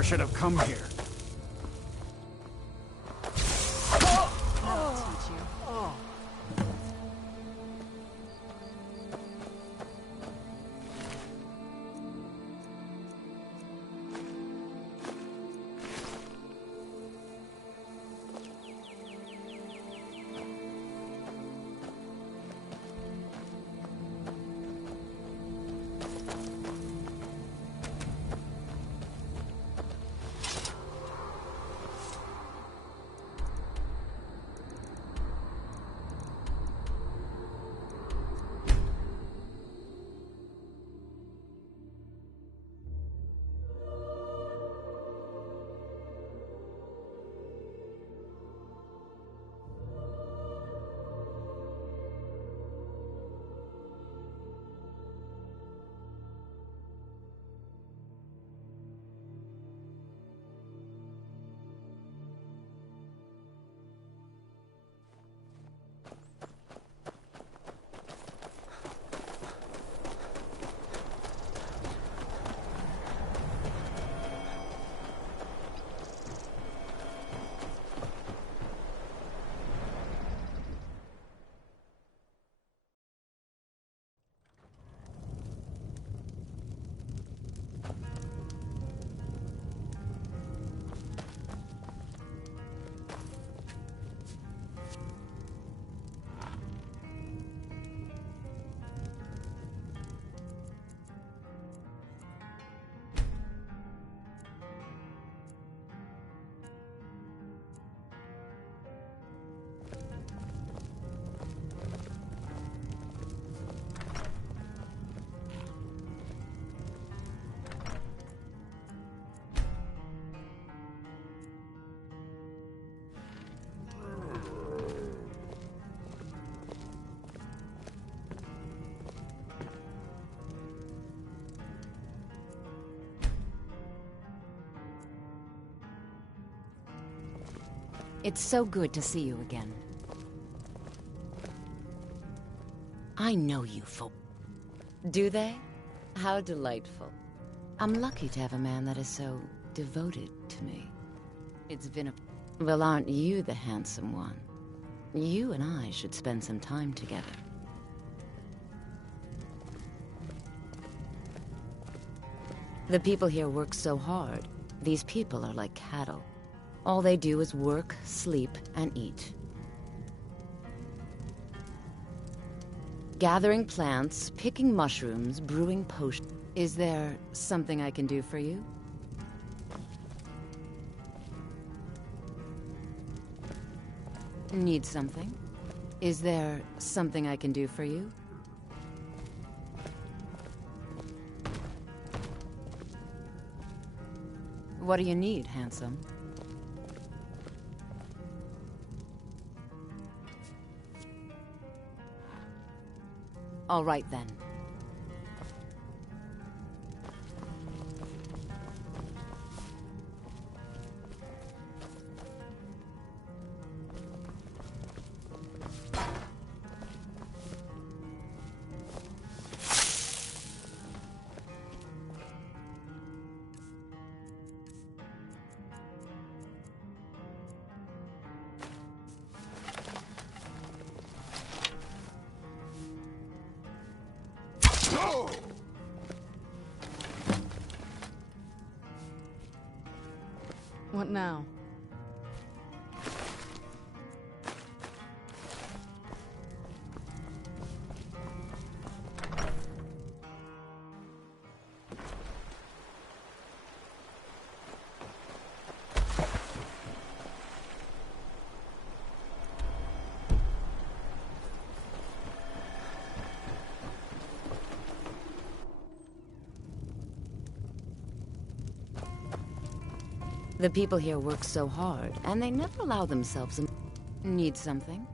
never should have come here. That'll teach you. It's so good to see you again. I know you folk. Do they? How delightful. I'm lucky to have a man that is so devoted to me. It's been a... Well, aren't you the handsome one? You and I should spend some time together. The people here work so hard. These people are like cattle. All they do is work, sleep, and eat. Gathering plants, picking mushrooms, brewing potions. Is there something I can do for you? Need something? Is there something I can do for you? What do you need, handsome? All right, then. What now? The people here work so hard, and they never allow themselves a... Need something?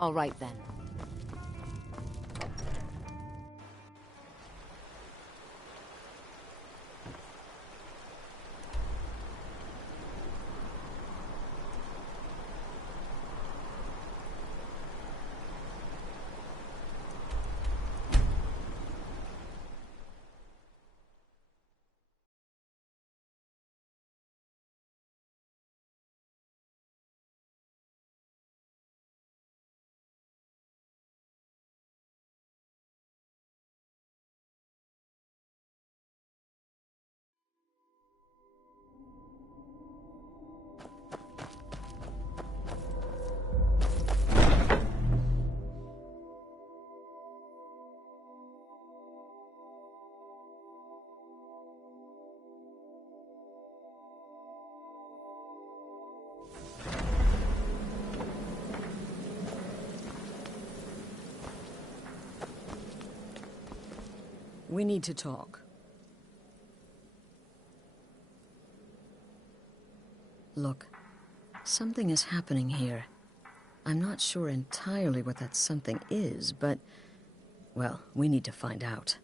All right, then. We need to talk. Look, something is happening here. I'm not sure entirely what that something is, but... well, we need to find out.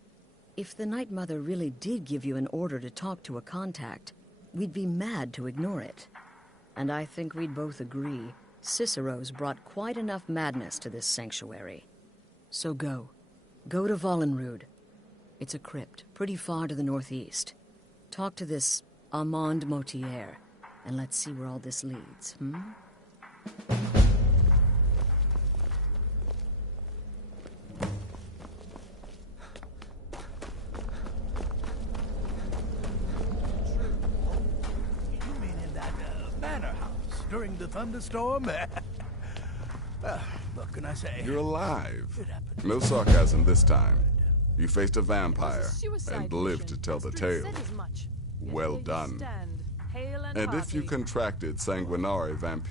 If the Night Mother really did give you an order to talk to a contact, we'd be mad to ignore it. And I think we'd both agree Cicero's brought quite enough madness to this sanctuary. So go. Go to Vollenrude. It's a crypt, pretty far to the northeast. Talk to this Armand Motier, and let's see where all this leads, During the thunderstorm? What can I say? You're alive. No sarcasm this time. You faced a vampire and lived to tell the tale. Well done. And if you contracted sanguinary vamp...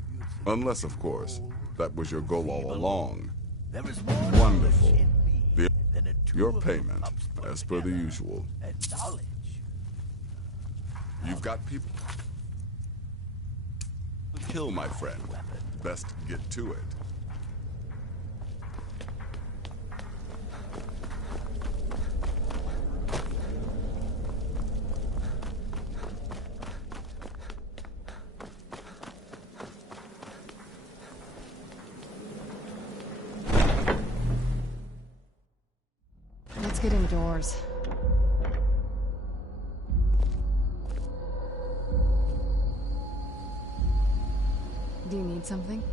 unless, of course, that was your goal all along. Wonderful. Your payment, as per the usual. You've got people... kill, my friend. Best get to it. Let's get indoors. Do you need something?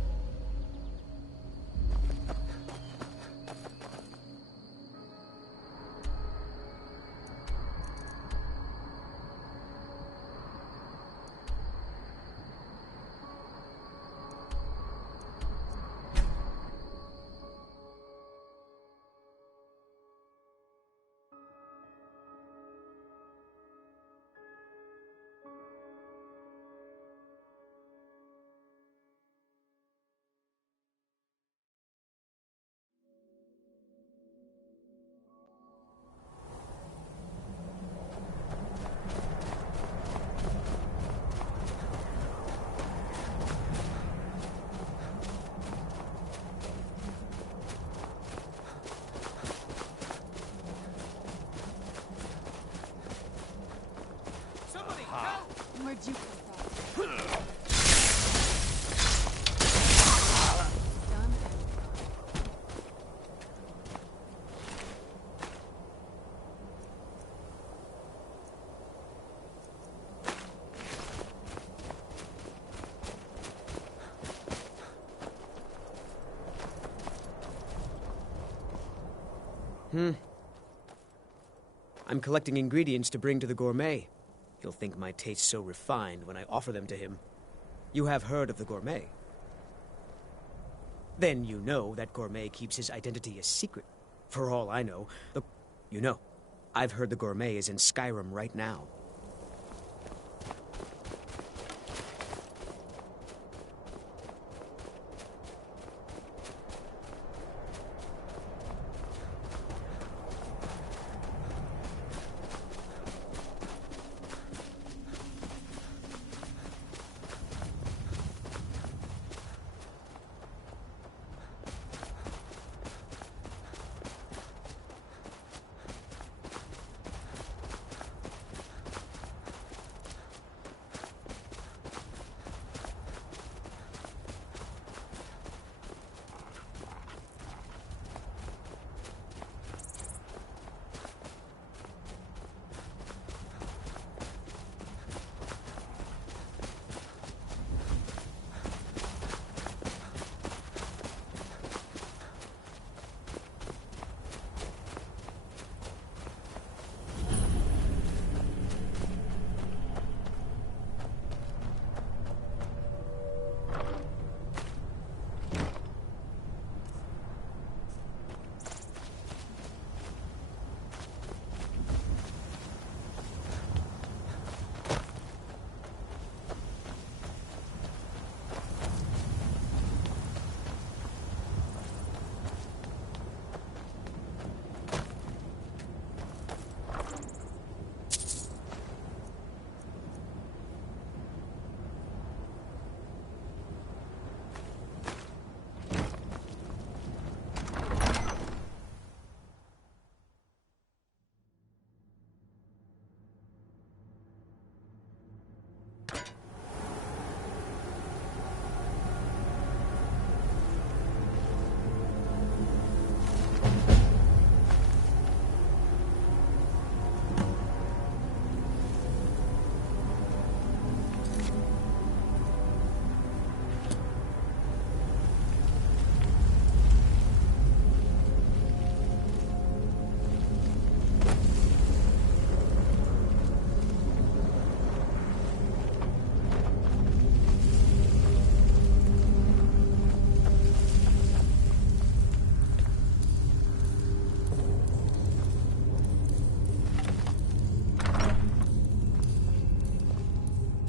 Where'd you come from? I'm collecting ingredients to bring to the gourmet. He'll think my taste's so refined when I offer them to him. You have heard of the gourmet? Then you know that gourmet keeps his identity a secret. For all I know, I've heard the gourmet is in Skyrim right now.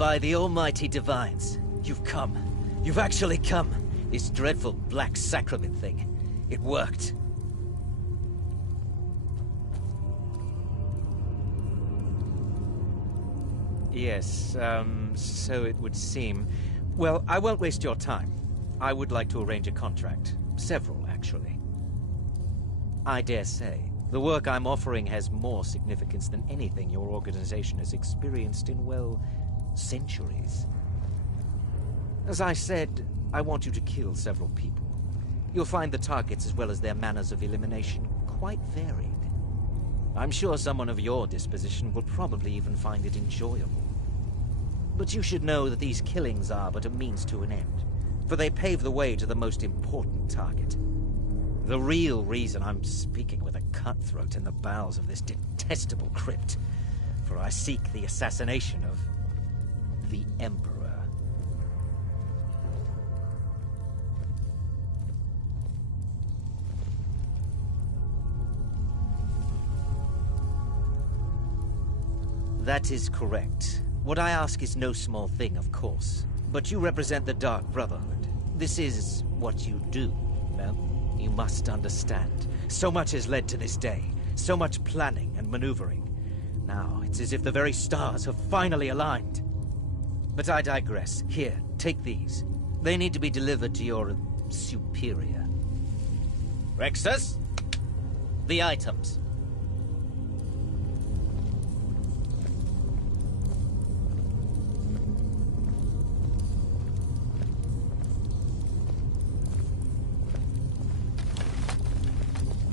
By the almighty divines, you've come. You've actually come. This dreadful black sacrament thing. It worked. Yes, so it would seem. Well, I won't waste your time. I would like to arrange a contract. Several, actually. I dare say, the work I'm offering has more significance than anything your organization has experienced in, well, centuries. As I said, I want you to kill several people. You'll find the targets as well as their manners of elimination quite varied. I'm sure someone of your disposition will probably even find it enjoyable. But you should know that these killings are but a means to an end, for they pave the way to the most important target. The real reason I'm speaking with a cutthroat in the bowels of this detestable crypt, for I seek the assassination of the Emperor. That is correct. What I ask is no small thing, of course. But you represent the Dark Brotherhood. This is what you do, no? You must understand. So much has led to this day. So much planning and maneuvering. Now, it's as if the very stars have finally aligned. But I digress. Here, take these. They need to be delivered to your superior. Rexus? The items.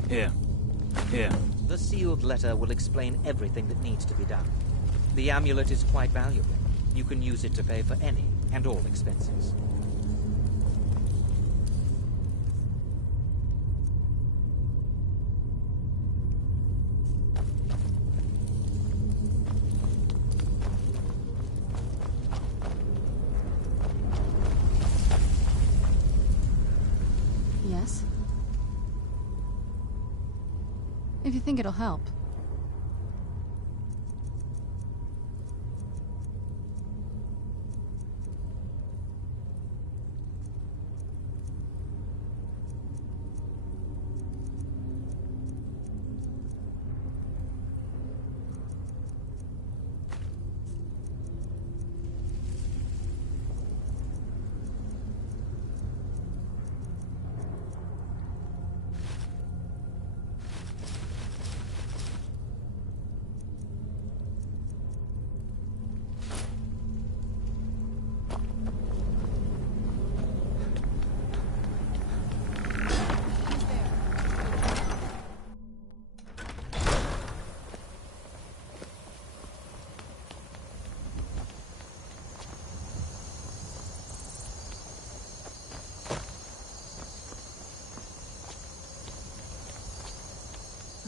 Here. The sealed letter will explain everything that needs to be done. The amulet is quite valuable. You can use it to pay for any and all expenses. Yes? If you think it'll help.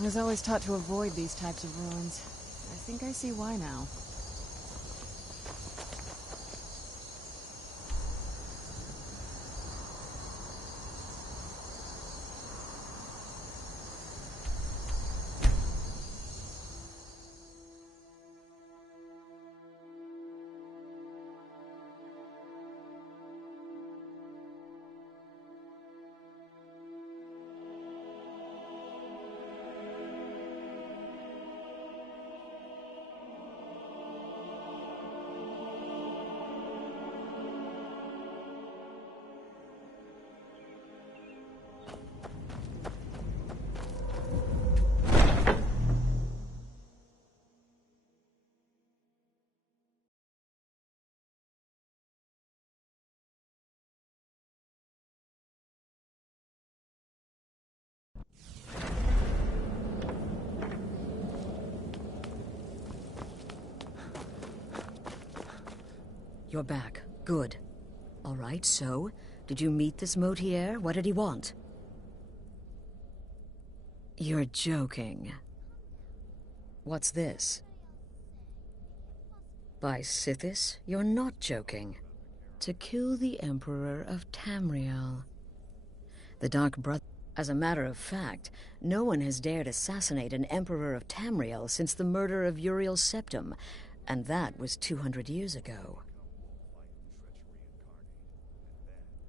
I was always taught to avoid these types of ruins. I think I see why now. You're back. Good. All right, so, did you meet this Motier? What did he want? You're joking. What's this? By Sithis, you're not joking. To kill the Emperor of Tamriel. The Dark Brother... As a matter of fact, no one has dared assassinate an Emperor of Tamriel since the murder of Uriel Septim, and that was 200 years ago.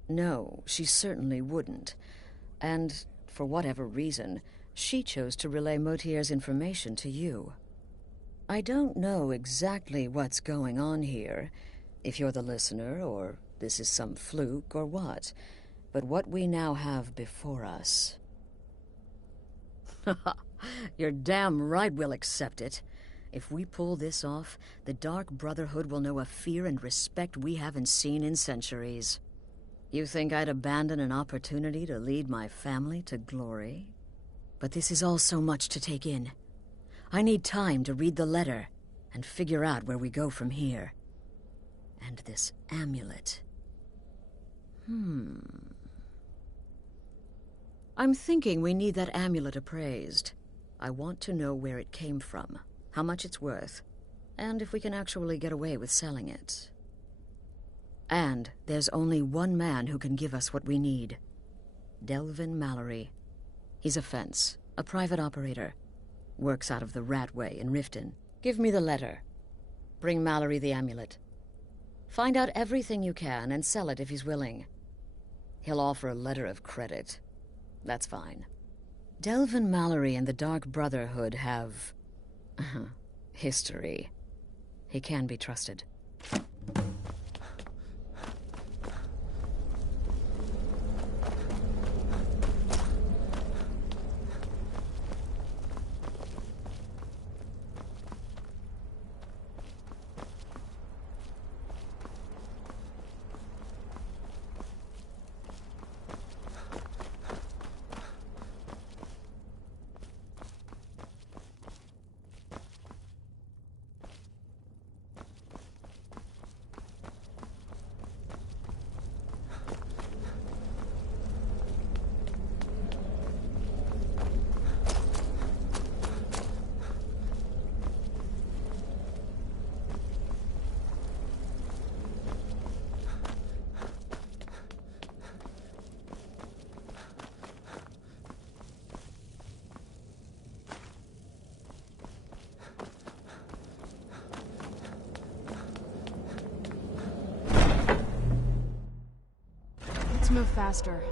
No, she certainly wouldn't. And, for whatever reason, she chose to relay Motier's information to you. I don't know exactly what's going on here, if you're the listener, or this is some fluke, or what. But what we now have before us... You're damn right we'll accept it. If we pull this off, the Dark Brotherhood will know a fear and respect we haven't seen in centuries. You think I'd abandon an opportunity to lead my family to glory? But this is all so much to take in. I need time to read the letter and figure out where we go from here. And this amulet... I'm thinking we need that amulet appraised. I want to know where it came from, how much it's worth, and if we can actually get away with selling it. And there's only one man who can give us what we need. Delvin Mallory. He's a fence, a private operator. Works out of the Ratway in Riften. Give me the letter. Bring Mallory the amulet. Find out everything you can and sell it if he's willing. He'll offer a letter of credit. That's fine. Delvin Mallory and the Dark Brotherhood have... history. He can be trusted. Let's move faster.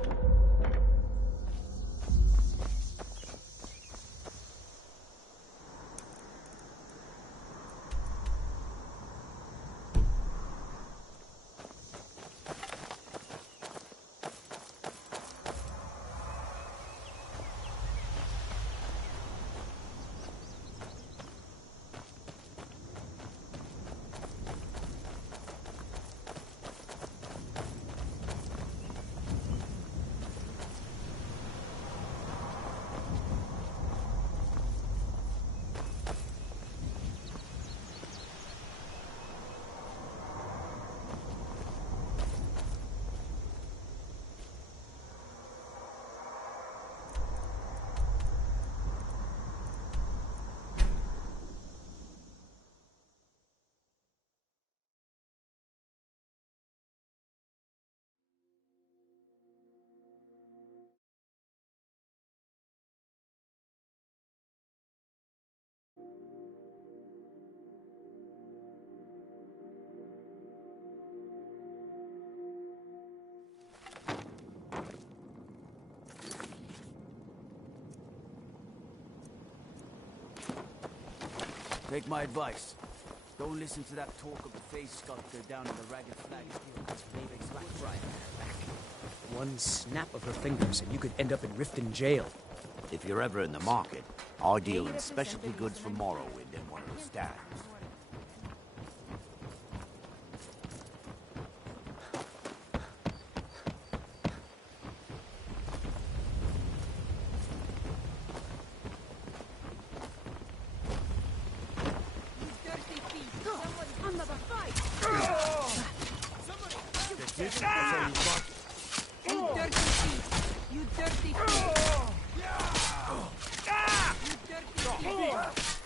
Take my advice. Don't listen to that talk of the face sculptor down in the Ragged Flag. One snap of her fingers and you could end up in Riften jail. If you're ever in the market, I deal in specialty goods from Morrowind in one of the stands.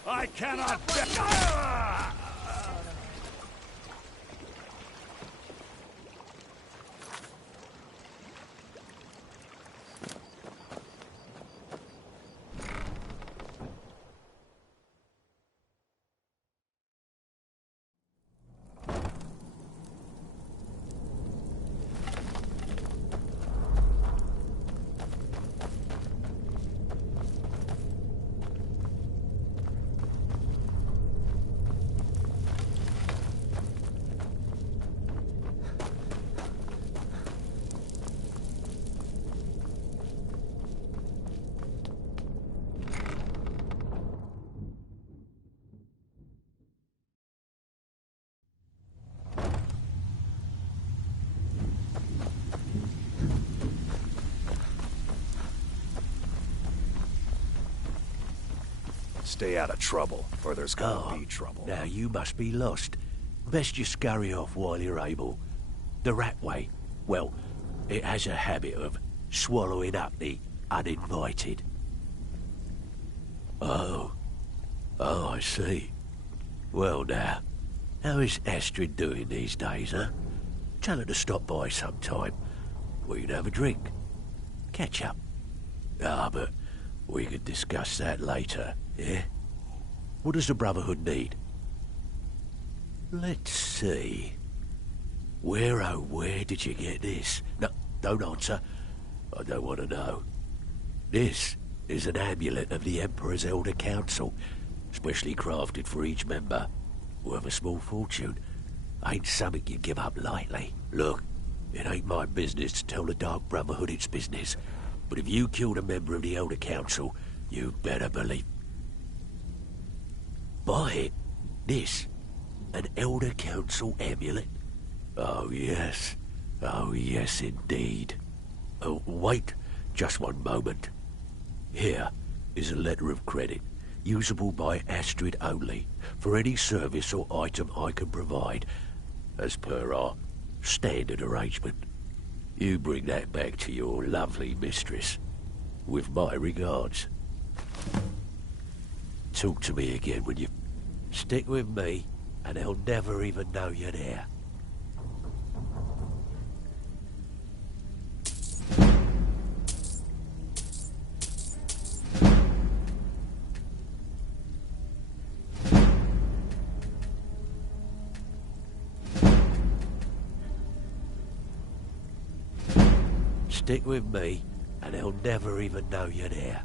I cannot bear. Stay out of trouble, or there's gonna be trouble. Now you must be lost. Best you scurry off while you're able. The rat way, well, it has a habit of swallowing up the uninvited. Oh, I see. Well now, how is Astrid doing these days, huh? Tell her to stop by sometime. We can have a drink. Catch up. But we can discuss that later, yeah? What does the Brotherhood need? Let's see. Where did you get this? No, don't answer. I don't want to know. This is an amulet of the Emperor's Elder Council, specially crafted for each member. Worth a small fortune. Ain't something you give up lightly. Look, it ain't my business to tell the Dark Brotherhood its business, but if you killed a member of the Elder Council, you better believe... Buy it. This. An Elder Council amulet. Oh yes indeed. Oh, wait just one moment. Here is a letter of credit, usable by Astrid only, for any service or item I can provide, as per our standard arrangement. You bring that back to your lovely mistress, with my regards. Talk to me again when you... Stick with me, and they'll never even know you're there. Stick with me, and they'll never even know you're there.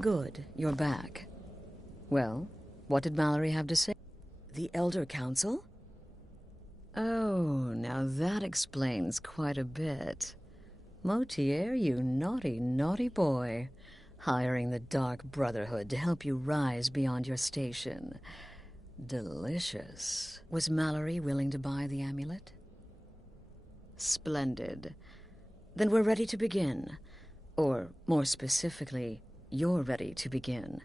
Good, you're back. Well, what did Mallory have to say? The Elder Council? Oh, now that explains quite a bit. Motier, you naughty, naughty boy. Hiring the Dark Brotherhood to help you rise beyond your station. Delicious. Was Mallory willing to buy the amulet? Splendid. Then we're ready to begin. Or, more specifically, you're ready to begin.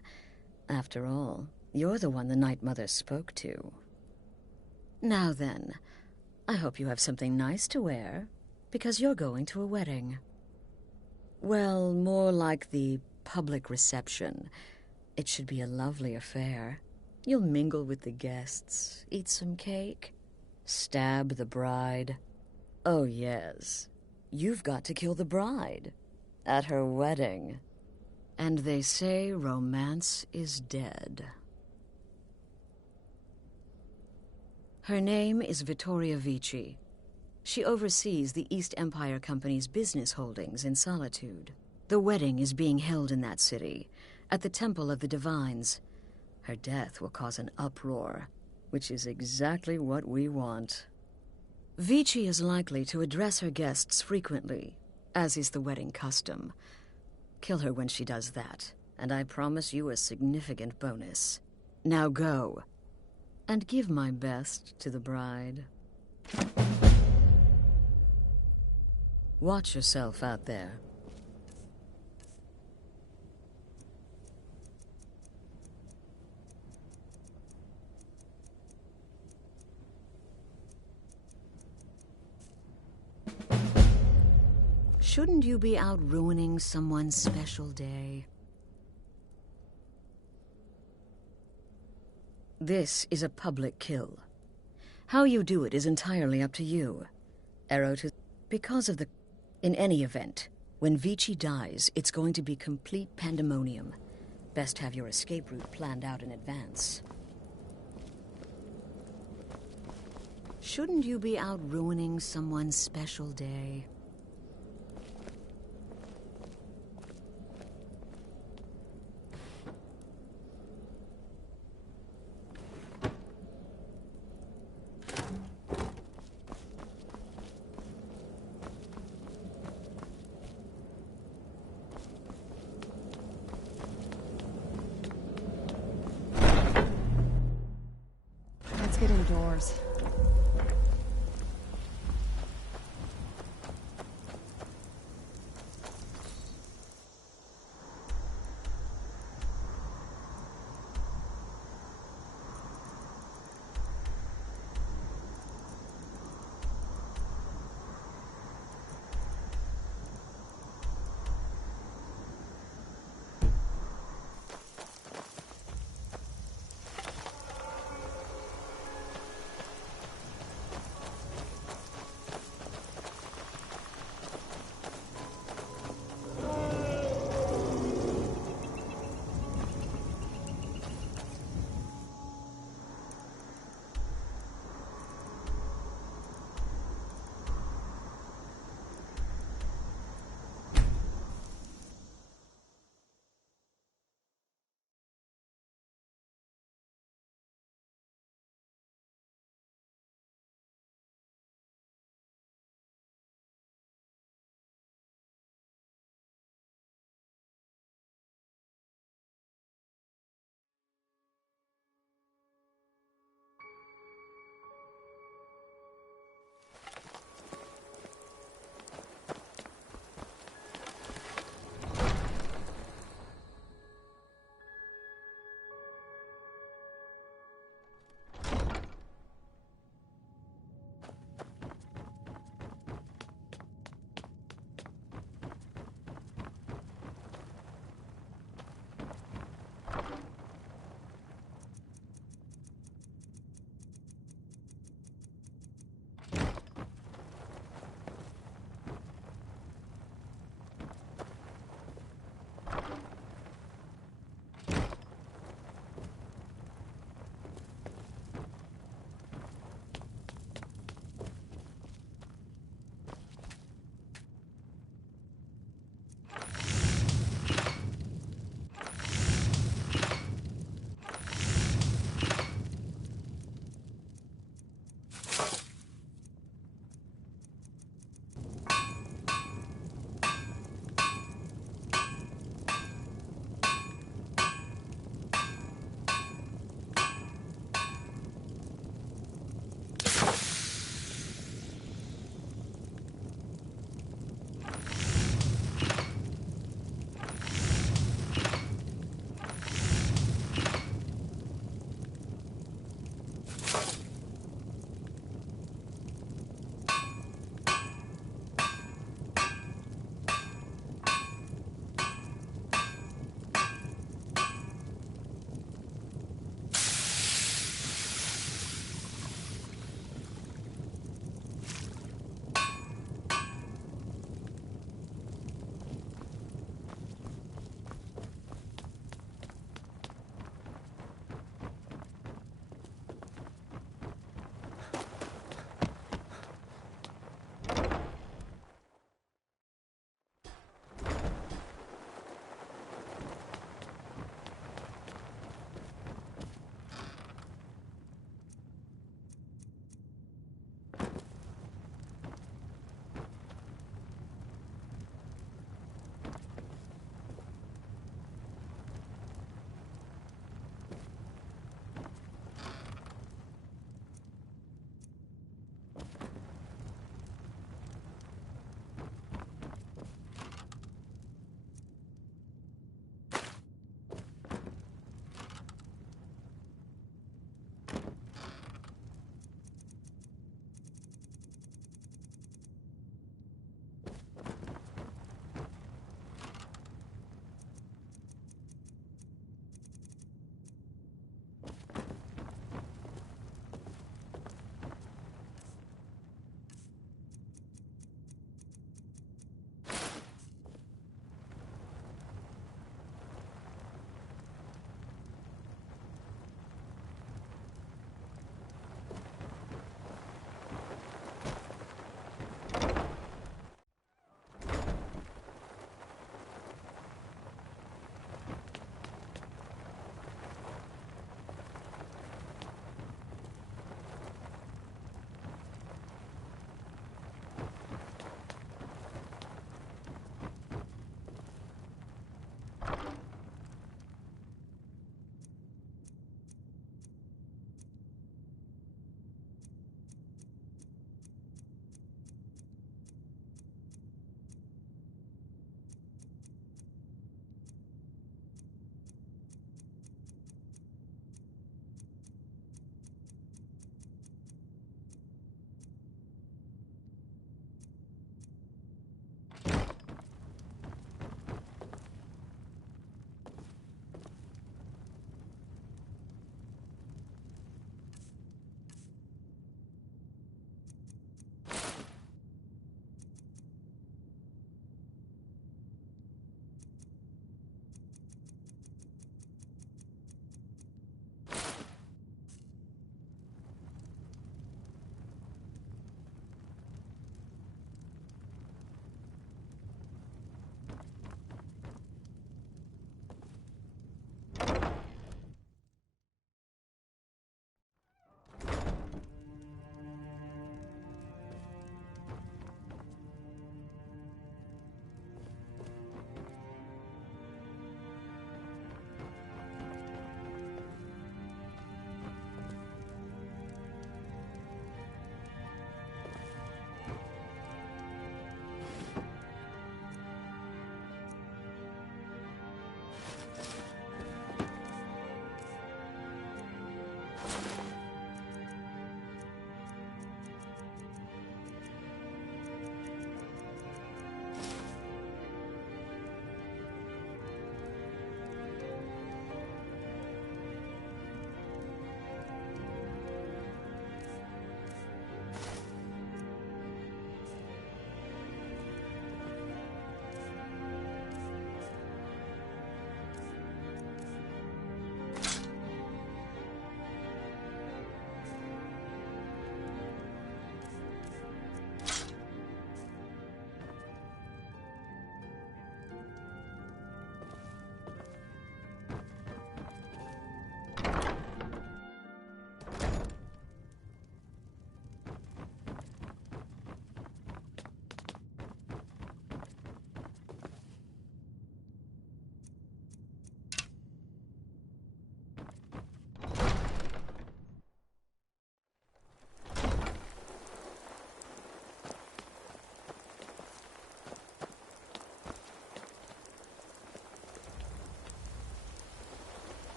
After all, you're the one the Night Mother spoke to. Now then, I hope you have something nice to wear, because you're going to a wedding. Well, more like the public reception. It should be a lovely affair. You'll mingle with the guests, eat some cake, stab the bride. Oh, yes. You've got to kill the bride. At her wedding. And they say romance is dead. Her name is Vittoria Vici. She oversees the East Empire Company's business holdings in Solitude. The wedding is being held in that city, at the Temple of the Divines. Her death will cause an uproar, which is exactly what we want. Vici is likely to address her guests frequently, as is the wedding custom. Kill her when she does that, and I promise you a significant bonus. Now go, and give my best to the bride. Watch yourself out there. Shouldn't you be out ruining someone's special day? This is a public kill. How you do it is entirely up to you. Arrow to... Because of the... In any event, when Vici dies, it's going to be complete pandemonium. Best have your escape route planned out in advance. Shouldn't you be out ruining someone's special day? Let's get indoors.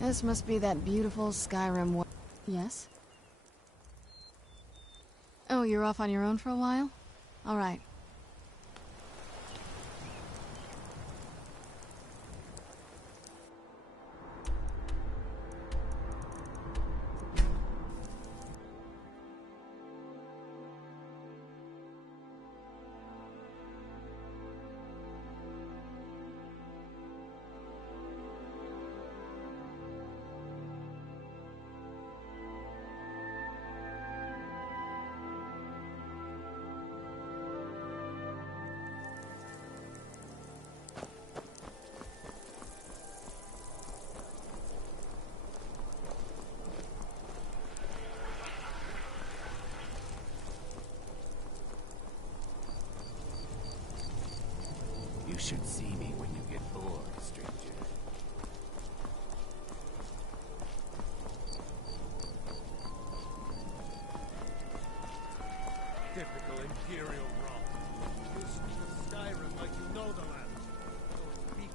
This must be that beautiful Skyrim. Yes? Oh, you're off on your own for a while? All right. You should see me when you get bored, stranger. Typical Imperial romp. You speak of Skyrim like you know the land. So speak.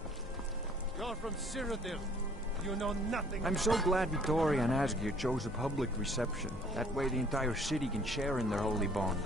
You're from Cyrodiil. You know nothing. I'm so glad Vittoria and Asgeir chose a public reception. That way the entire city can share in their holy bond.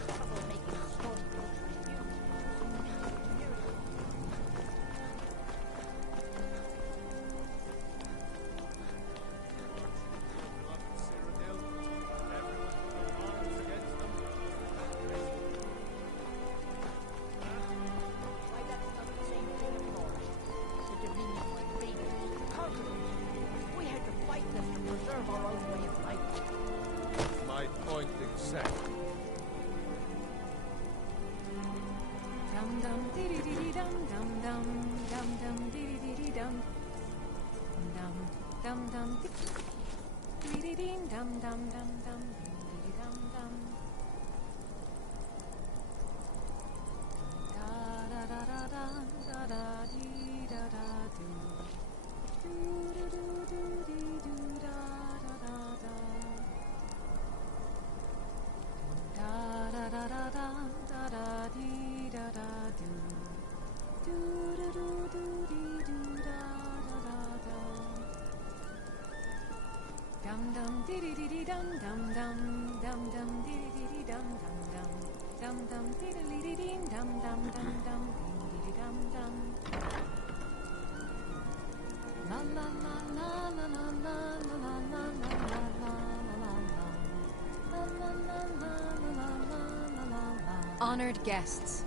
Honored guests,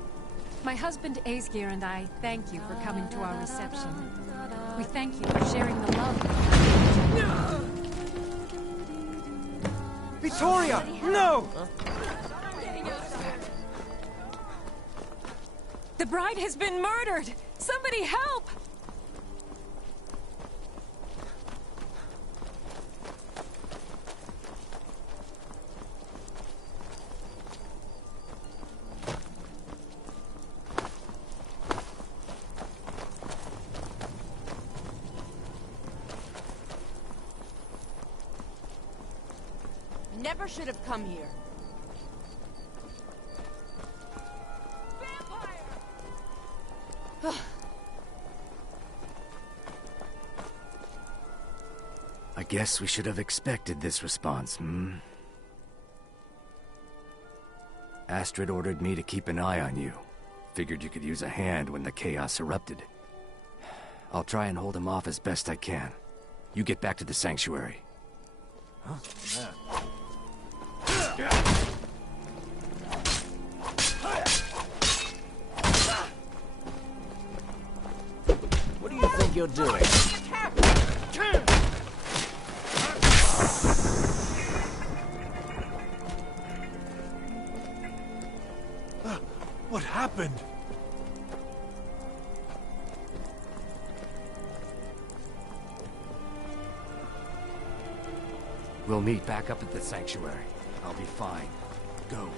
my husband Asgeir and I thank you for coming to our reception. We thank you for sharing the love. Vittoria! No! The bride has been murdered! Somebody help! Never should have come here. I guess we should have expected this response, hmm? Astrid ordered me to keep an eye on you. Figured you could use a hand when the chaos erupted. I'll try and hold him off as best I can. You get back to the sanctuary. Huh? What do you think you're doing? What happened? We'll meet back up at the sanctuary. I'll be fine. Go.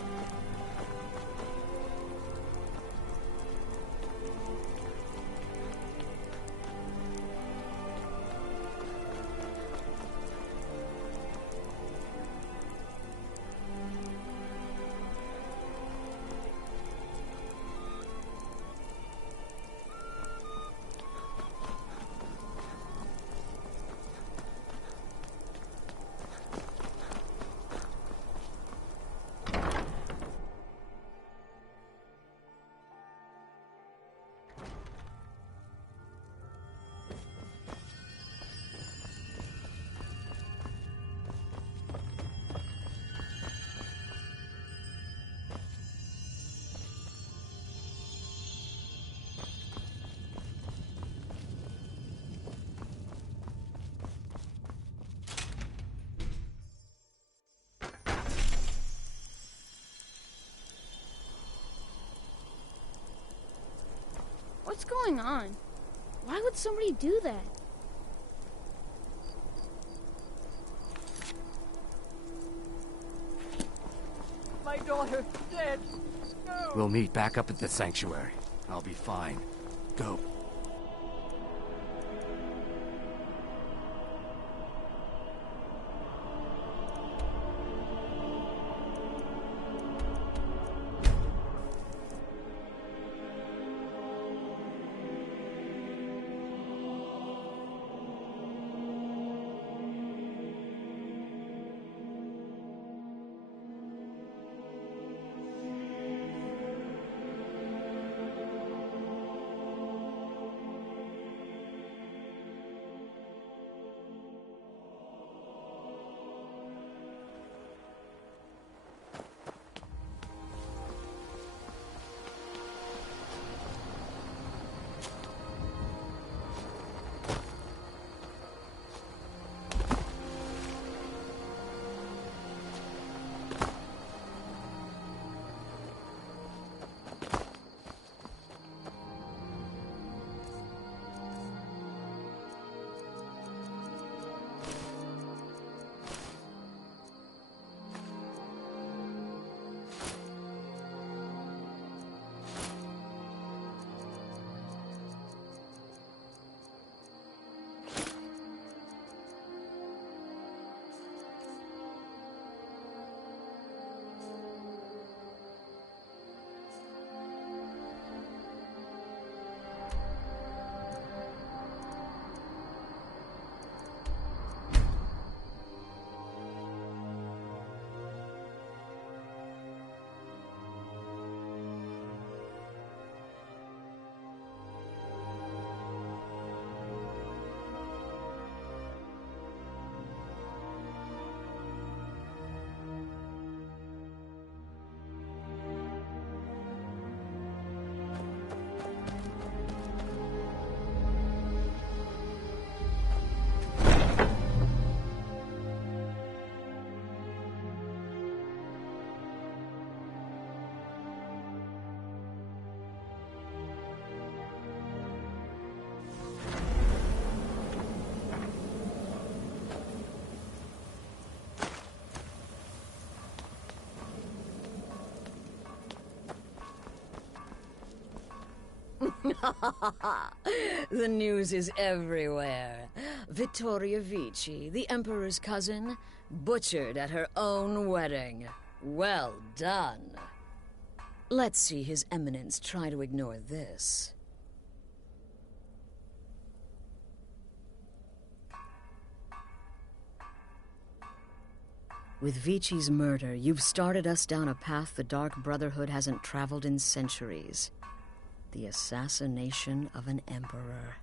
What's going on? Why would somebody do that? My daughter, dead. No. We'll meet back up at the sanctuary. I'll be fine. Go. The news is everywhere. Vittoria Vici, the Emperor's cousin, butchered at her own wedding. Well done. Let's see His Eminence try to ignore this. With Vici's murder, you've started us down a path the Dark Brotherhood hasn't traveled in centuries. The assassination of an emperor.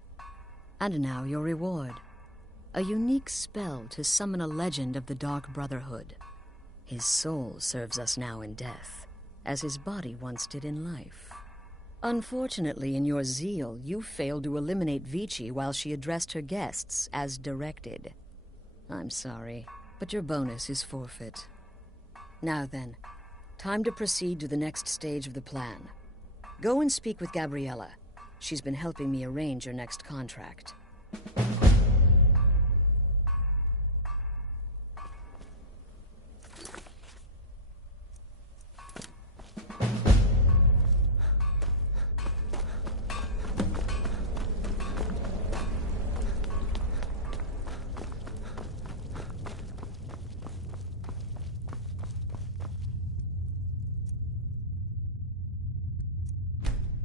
And now your reward. A unique spell to summon a legend of the Dark Brotherhood. His soul serves us now in death, as his body once did in life. Unfortunately, in your zeal, you failed to eliminate Vici while she addressed her guests as directed. I'm sorry, but your bonus is forfeit. Now then, time to proceed to the next stage of the plan. Go and speak with Gabriella. She's been helping me arrange your next contract.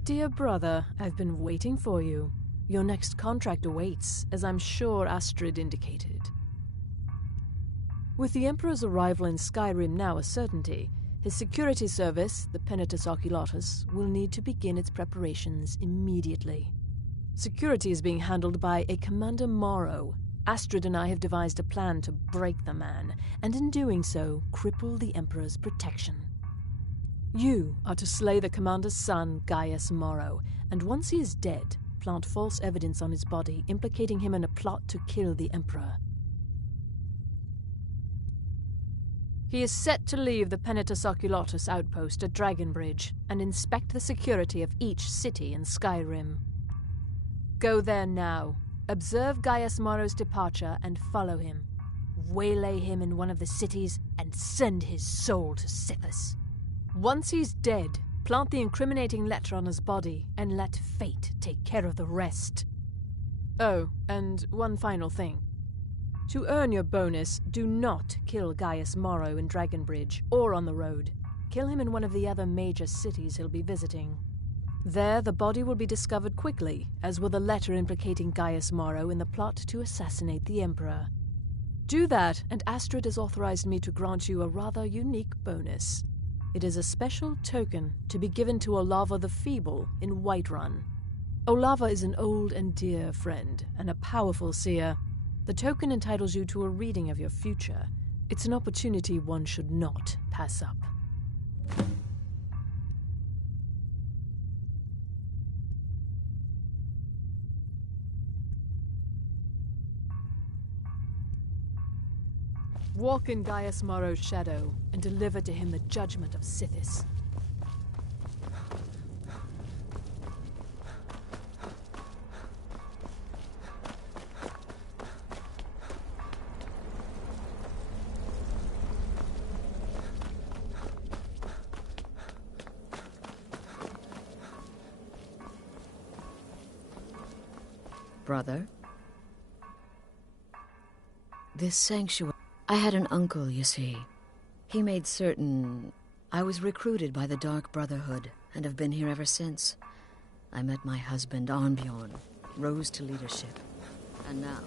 Dear brother, I've been waiting for you. Your next contract awaits, as I'm sure Astrid indicated. With the Emperor's arrival in Skyrim now a certainty, his security service, the Penitus Oculatus, will need to begin its preparations immediately. Security is being handled by a Commander Morrow. Astrid and I have devised a plan to break the man, and in doing so, cripple the Emperor's protection. You are to slay the Commander's son, Gaius Morrow, and once he is dead, plant false evidence on his body, implicating him in a plot to kill the Emperor. He is set to leave the Penitus Oculatus outpost at Dragonbridge and inspect the security of each city in Skyrim. Go there now, observe Gaius Morrow's departure and follow him. Waylay him in one of the cities and send his soul to Sithis. Once he's dead, plant the incriminating letter on his body and let fate take care of the rest. Oh, and one final thing. To earn your bonus, do not kill Gaius Morrow in Dragonbridge or on the road. Kill him in one of the other major cities he'll be visiting. There, the body will be discovered quickly, as will the letter implicating Gaius Morrow in the plot to assassinate the Emperor. Do that, and Astrid has authorized me to grant you a rather unique bonus. It is a special token to be given to Olava the Feeble in Whiterun. Olava is an old and dear friend, and a powerful seer. The token entitles you to a reading of your future. It's an opportunity one should not pass up. Walk in Gaius Morrow's shadow and deliver to him the judgment of Sithis. Brother? This sanctuary... I had an uncle, you see. He made certain I was recruited by the Dark Brotherhood and have been here ever since. I met my husband, Arnbjorn, rose to leadership, and now...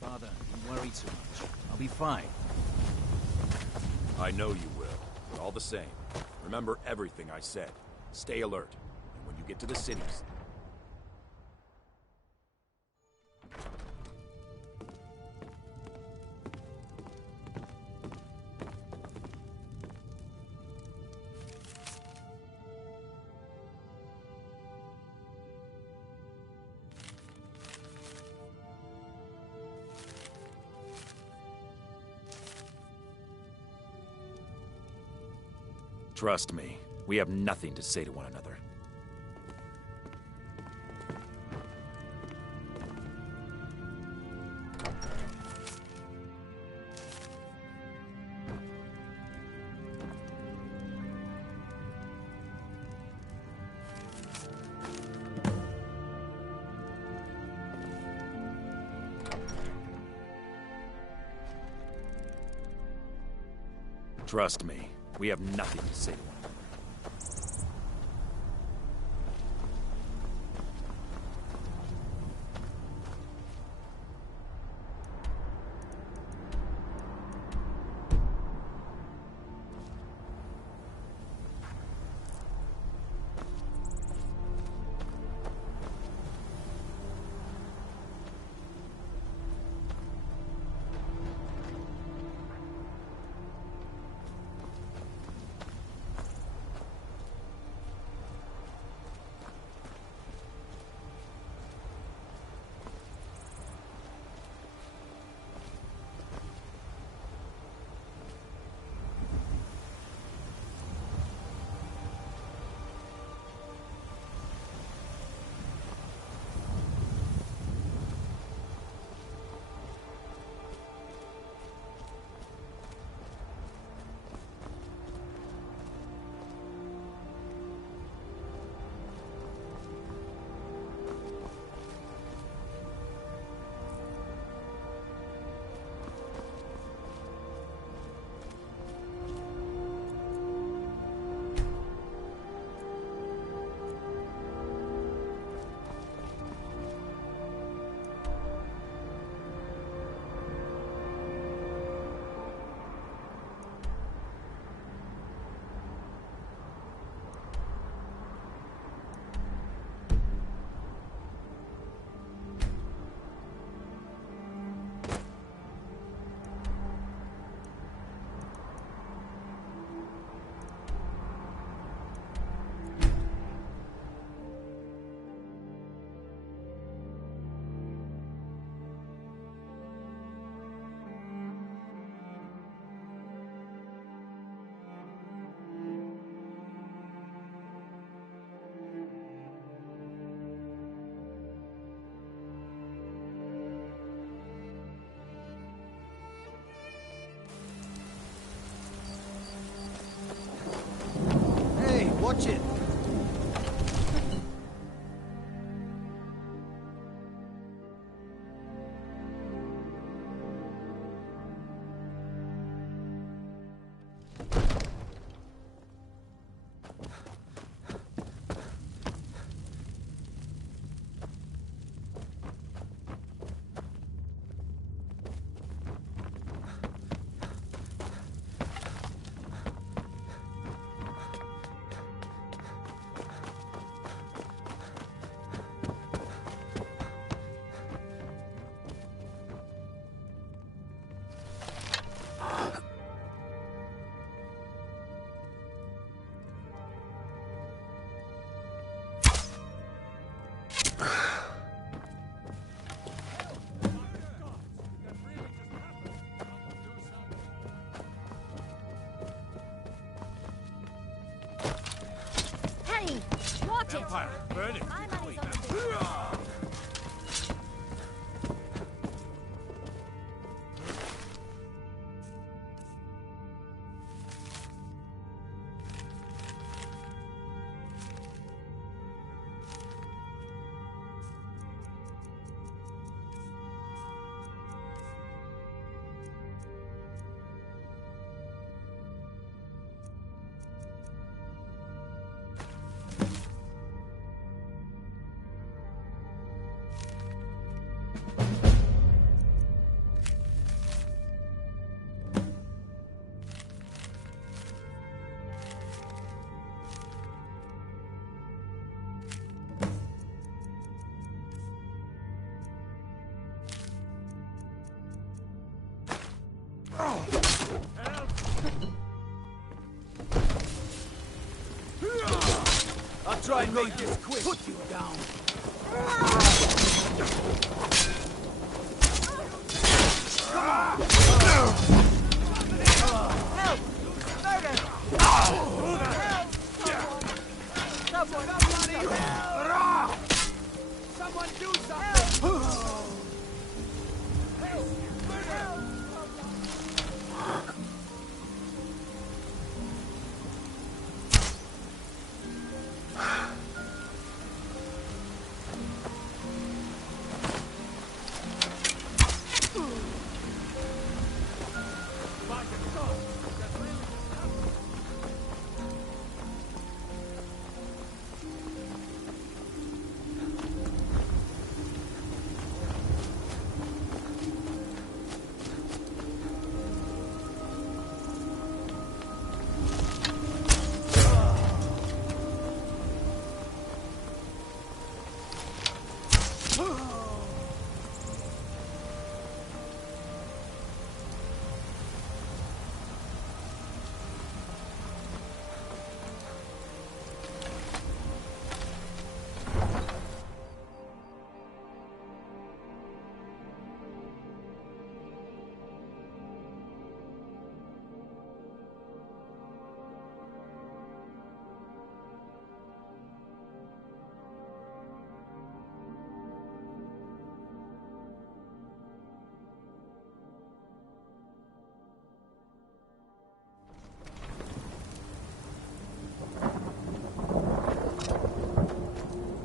Father, don't worry too much. I'll be fine. I know you will, but all the same, remember everything I said. Stay alert, and when you get to the cities... Trust me, we have nothing to say to one another. Trust me, we have nothing to say to one another. Watch it! Empire, burn it! I'll try and make this quick. Put you down. Come on. Help! Murder!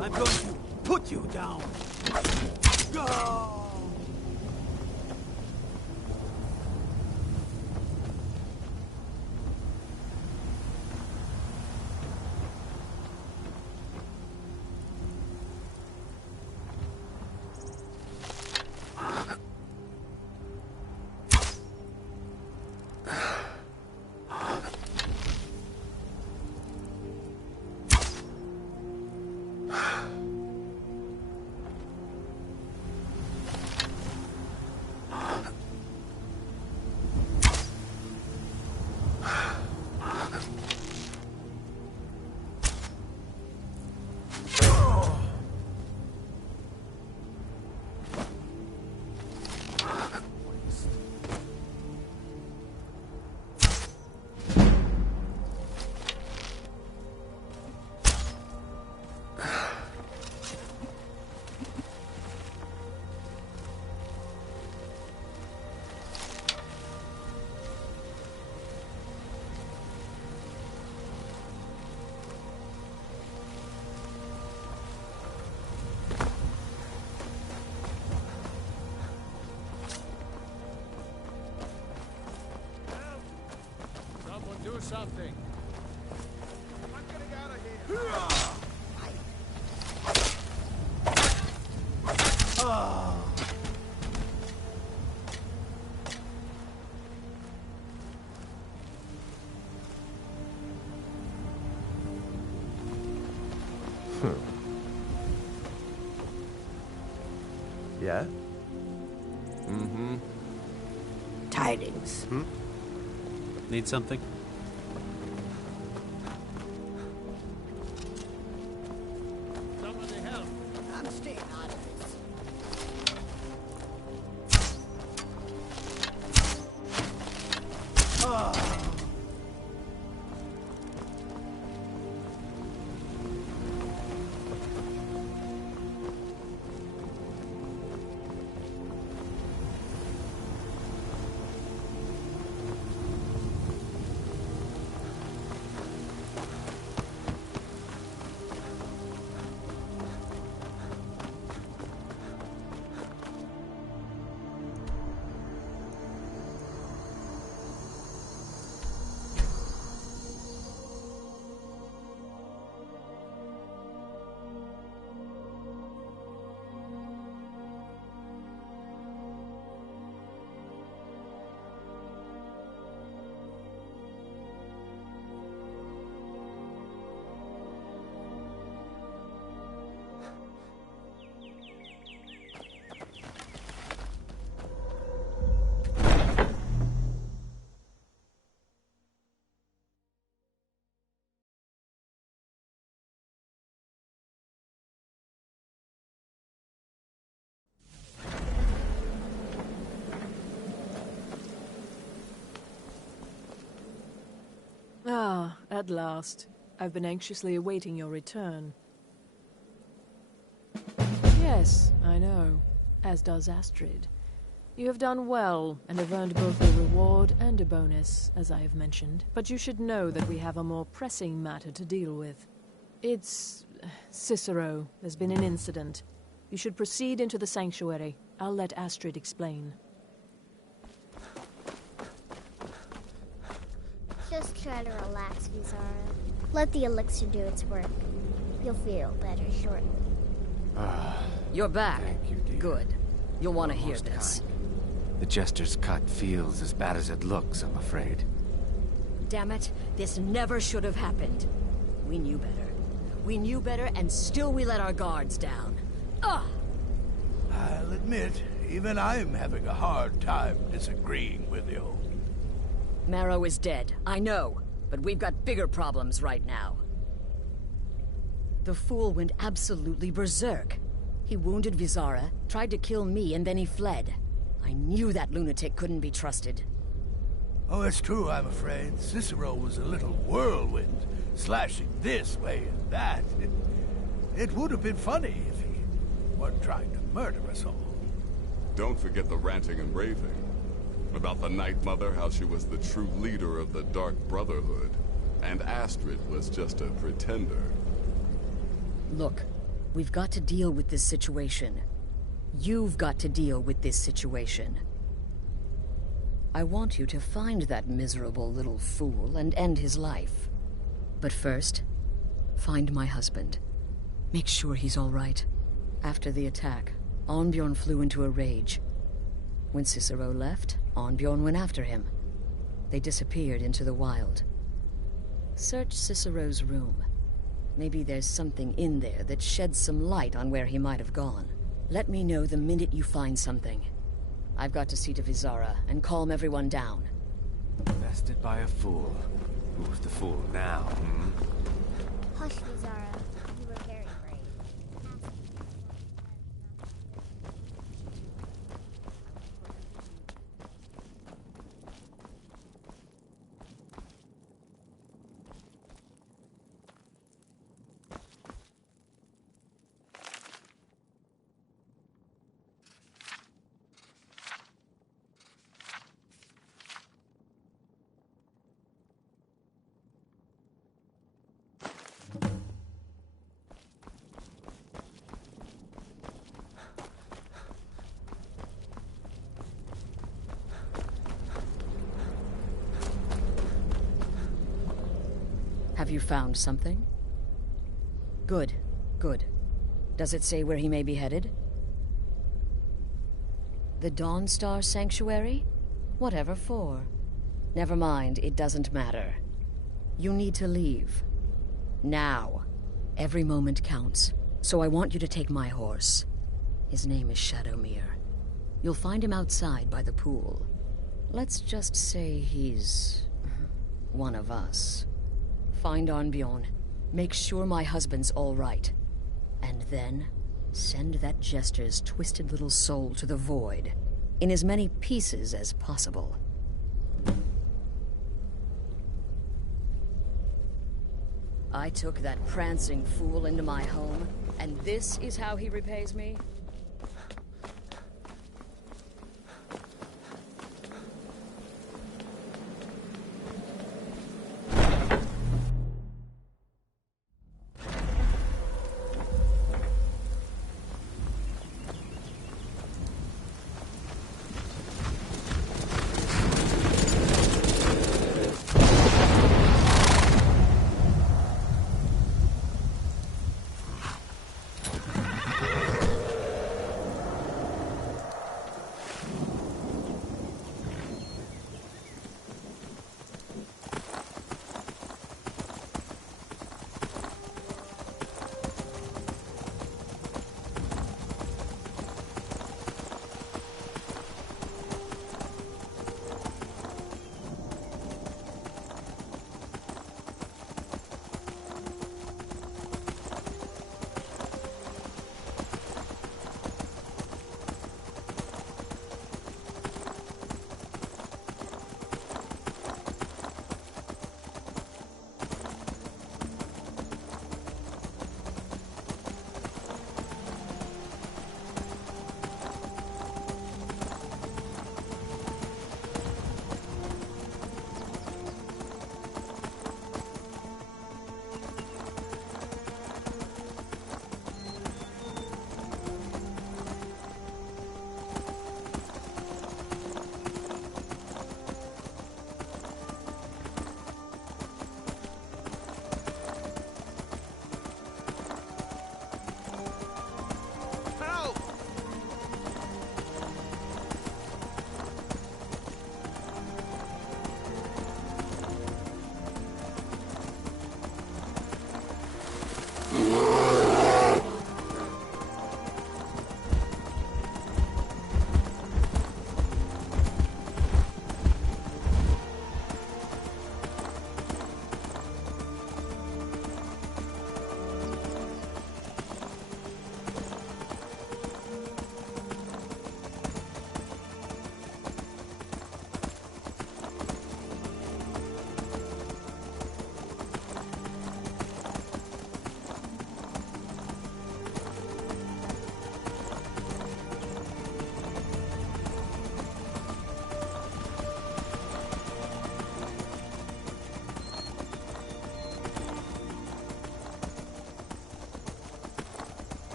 I'm going to put you down. Go! Do something. I'm getting out of here. Yeah? Mm-hmm. Tidings. Need something? Somebody help. I'm staying out of this. Ah, at last. I've been anxiously awaiting your return. Yes, I know. As does Astrid. You have done well, and have earned both a reward and a bonus, as I have mentioned. But you should know that we have a more pressing matter to deal with. It's... Cicero. There's been an incident. You should proceed into the sanctuary. I'll let Astrid explain. Just try to relax, Vizara. Let the elixir do its work. You'll feel better shortly. You're back. Thank you, dear. Good. You'll want to hear Most this. kind. The Jester's cut feels as bad as it looks, I'm afraid. Damn it, this never should have happened. We knew better. We knew better, and still we let our guards down. Ugh! I'll admit, even I'm having a hard time disagreeing with you. Marrow is dead, I know, but we've got bigger problems right now. The fool went absolutely berserk. He wounded Vizara, tried to kill me, and then he fled. I knew that lunatic couldn't be trusted. Oh, it's true, I'm afraid. Cicero was a little whirlwind, slashing this way and that. It would have been funny if he weren't trying to murder us all. Don't forget the ranting and raving. About the Night Mother, how she was the true leader of the Dark Brotherhood, and Astrid was just a pretender. Look, We've got to deal with this situation. You've got to deal with this situation. I want you to find that miserable little fool and end his life. But first, find my husband. Make sure he's all right. After the attack, Arnbjorn flew into a rage. When Cicero left, Arnbjorn went after him. They disappeared into the wild. Search Cicero's room. Maybe there's something in there that sheds some light on where he might have gone. Let me know the minute you find something. I've got to see to Vizara and calm everyone down. Bested by a fool. Who's the fool now, hmm? Hush, Vizara. You were very brave. Have you found something? Good, good. Does it say where he may be headed? The Dawnstar Sanctuary? Whatever for. Never mind, it doesn't matter. You need to leave. Now. Every moment counts, so I want you to take my horse. His name is Shadowmere. You'll find him outside by the pool. Let's just say he's one of us. Find Arnbjorn. Make sure my husband's all right. And then, send that jester's twisted little soul to the void, in as many pieces as possible. I took that prancing fool into my home, and this is how he repays me?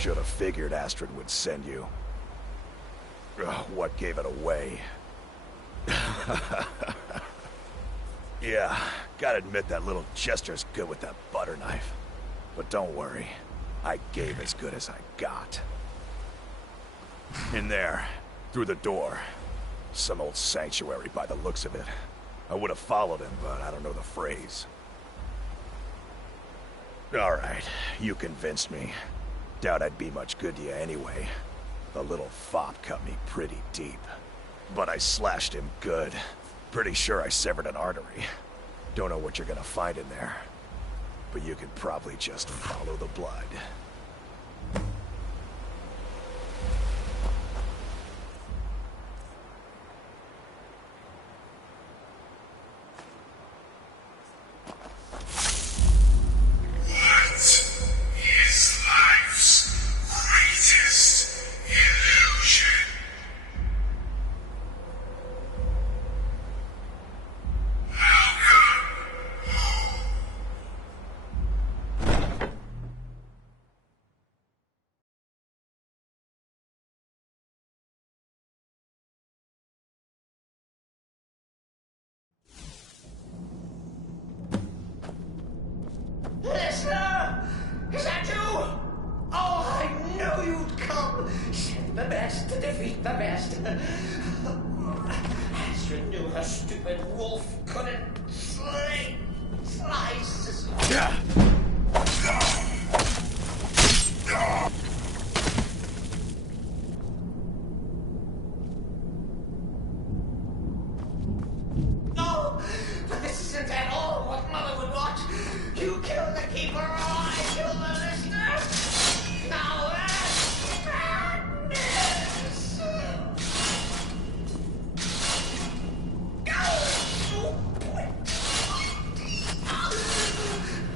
Should have figured Astrid would send you. Ugh, what gave it away? Yeah, gotta admit that little Chester's good with that butter knife. But don't worry, I gave as good as I got. In there, through the door. Some old sanctuary by the looks of it. I would have followed him, but I don't know the phrase. Alright, you convinced me. Doubt I'd be much good to you anyway. The little fop cut me pretty deep. But I slashed him good. Pretty sure I severed an artery. Don't know what you're gonna find in there. But you could probably just follow the blood. Listener! Is that you? Oh, I knew you'd come! Send the best to defeat the best. Astrid knew her stupid wolf couldn't slice. Yeah. No, but this isn't at all what Mother would want. You killed the keeper, or I killed the listener. Now that's madness.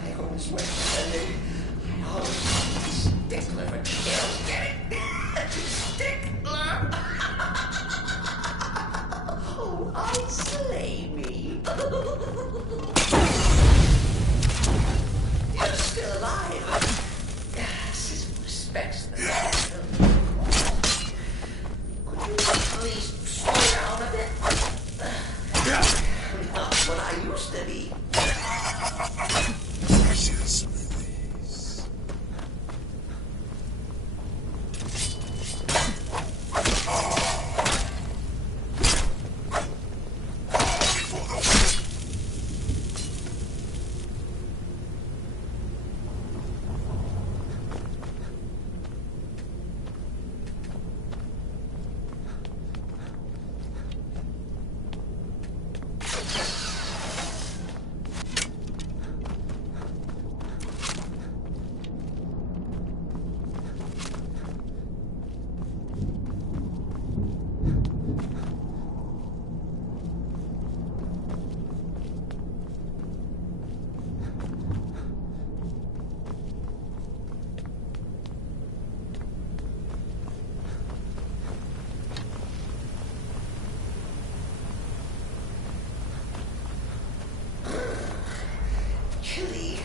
I always went to I always stickler for kills. Get it? Stickler. Oh, I slay me. You're still alive. Sister respects the Could you at least slow down a bit? Not what I used to be. Precious release. Chilly.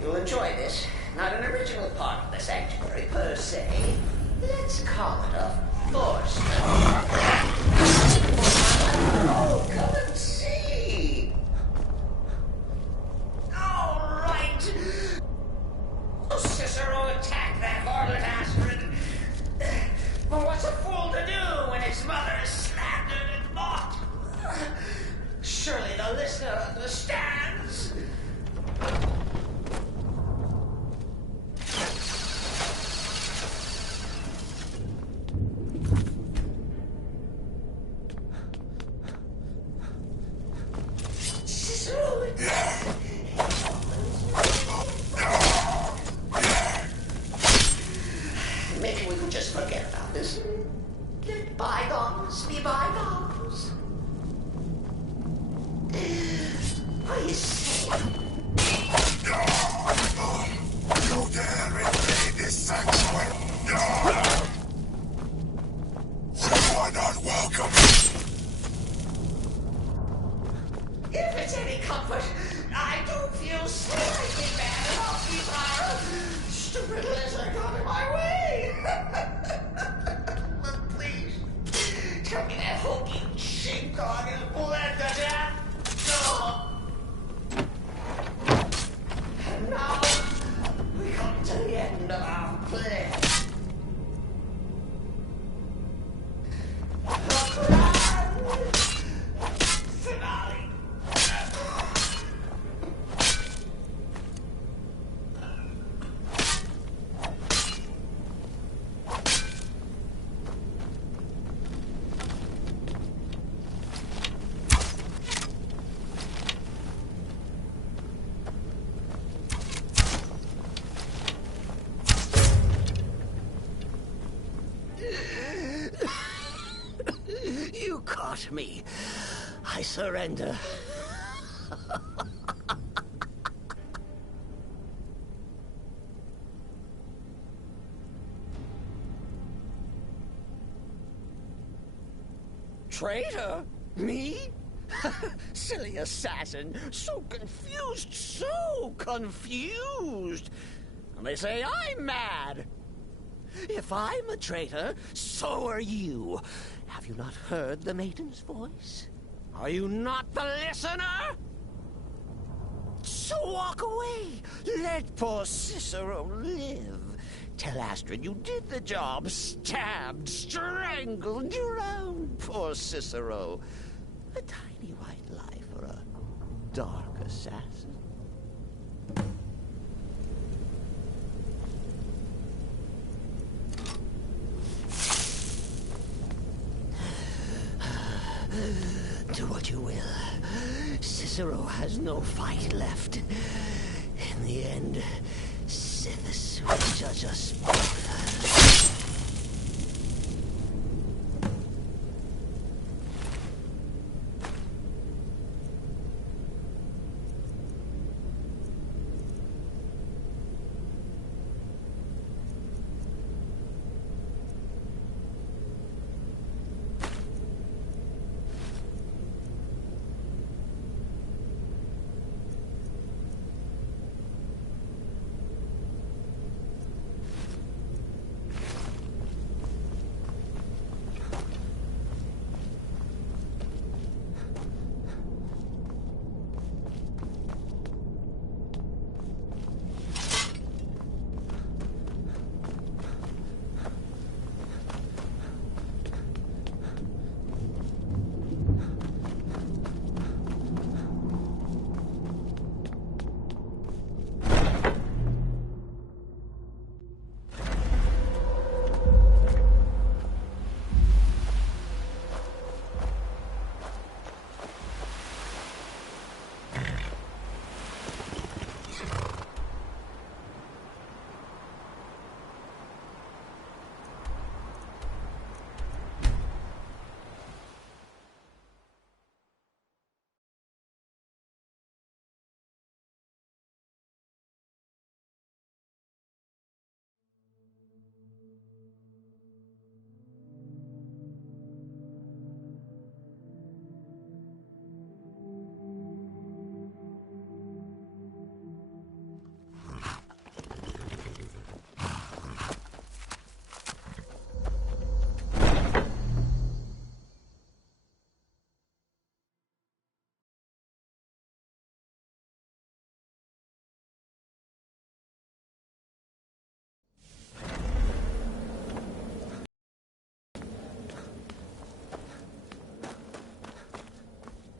You'll enjoy this. Not an original part of the sanctuary per se. Let's call it a force. Oh, come and see. All right. Oh, Cicero, attack that harlot Astrid. But what's a fool to do when his mother is slandered and mocked? Surely the listener understands. Maybe we could just forget about this. Let bygones be bygones. What do you say? Go there and invade this sanctuary. You are not welcome. If it's any comfort, I do feel slightly bad about these are stupid hope you chink on his bled to death! And now, we come to the end of our plan. The grand finale. You caught me. I surrender. Traitor? Me? Silly assassin. So confused, so confused. And they say I'm mad. If I'm a traitor, so are you. Have you not heard the maiden's voice? Are you not the listener? So walk away. Let poor Cicero live. Tell Astrid you did the job. Stabbed, strangled, drowned poor Cicero. A tiny white lie for a dark assassin. Do what you will. Cicero has no fight left. In the end, Sithis will judge us both.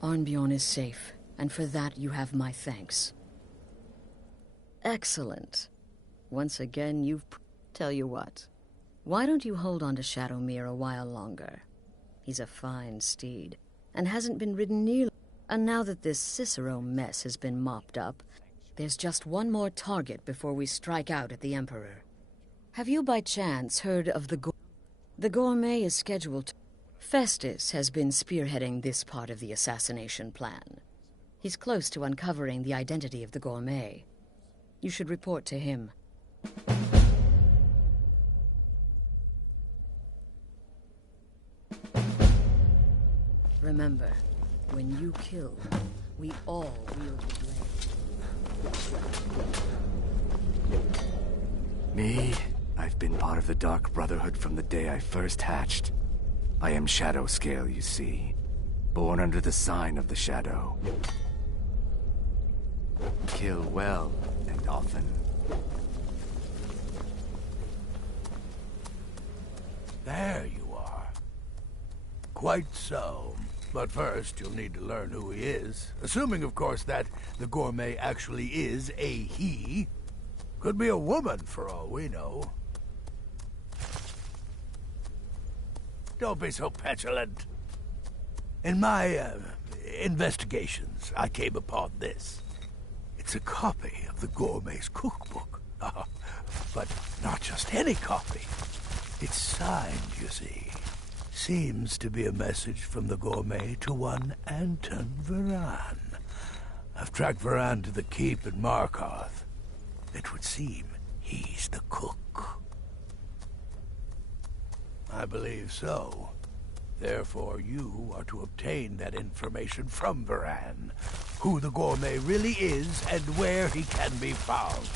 Arnbjorn is safe, and for that you have my thanks. Excellent. Once again, you've... Tell you what, why don't you hold on to Shadowmere a while longer? He's a fine steed, and hasn't been ridden nearly... And now that this Cicero mess has been mopped up, there's just one more target before we strike out at the Emperor. Have you by chance heard of the Gourmet is scheduled to... Festus has been spearheading this part of the assassination plan. He's close to uncovering the identity of the Gourmet. You should report to him. Remember, when you kill, we all wield the blade. Me? I've been part of the Dark Brotherhood from the day I first hatched. I am Shadow Scale, you see. Born under the sign of the Shadow. Kill well and often. There you are. Quite so. But first, you'll need to learn who he is. Assuming, of course, that the gourmet actually is a he. Could be a woman, for all we know. Don't be so petulant. In my investigations, I came upon this. It's a copy of the gourmet's cookbook. But not just any copy. It's signed, you see. Seems to be a message from the gourmet to one Anton Varan. I've tracked Varan to the keep at Markarth. It would seem he's the cook. I believe so. Therefore, you are to obtain that information from Varan. Who the gourmet really is and where he can be found.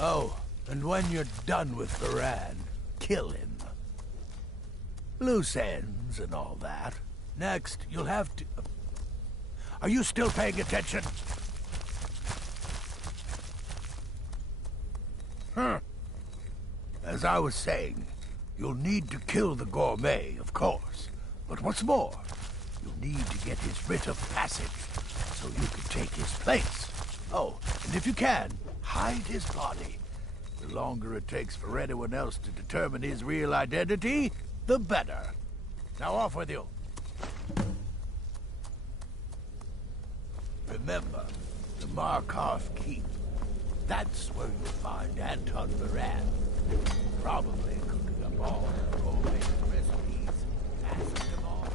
Oh, and when you're done with Varan, kill him. Loose ends and all that. Next, you'll have to... Are you still paying attention? As I was saying, you'll need to kill the gourmet, of course. But what's more, you'll need to get his writ of passage, so you can take his place. Oh, and if you can, hide his body. The longer it takes for anyone else to determine his real identity, the better. Now off with you. Remember, the Markarth Keep. That's where you'll find Anton Varan. Probably cooking up all the gourmet recipes, passing them on.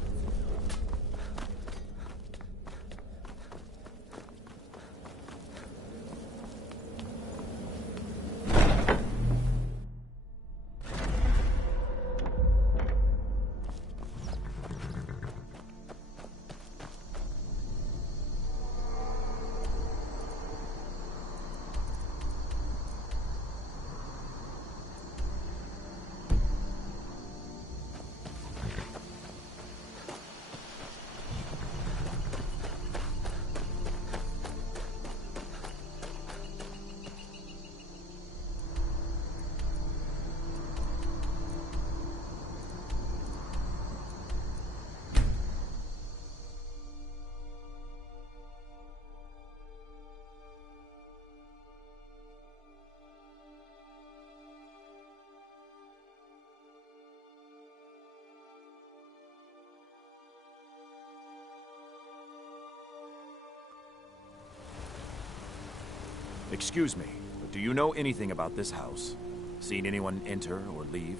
Excuse me, but do you know anything about this house? Seen anyone enter or leave?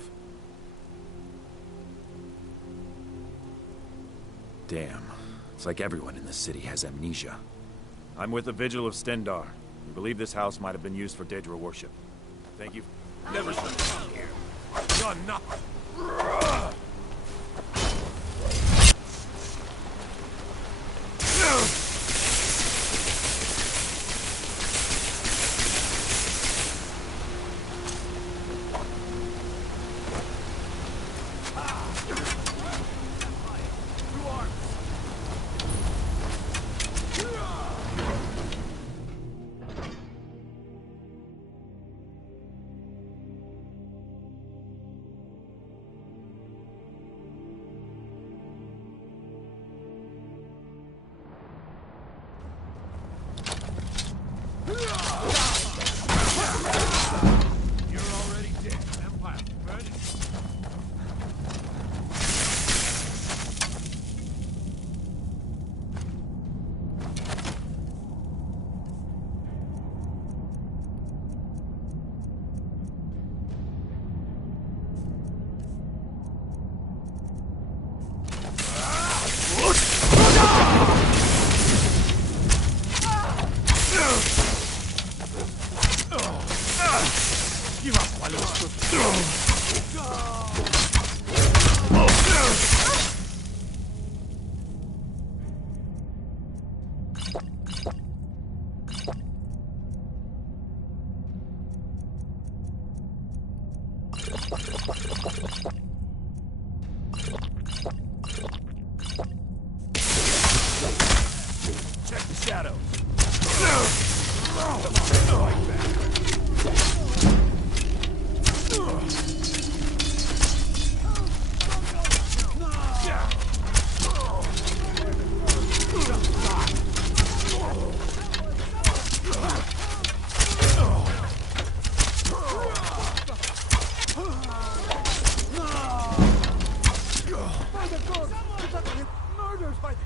Damn. It's like everyone in the city has amnesia. I'm with the Vigil of Stendar. We believe this house might have been used for Daedra worship. Thank you. Never should have come here. Done nothing. shadows.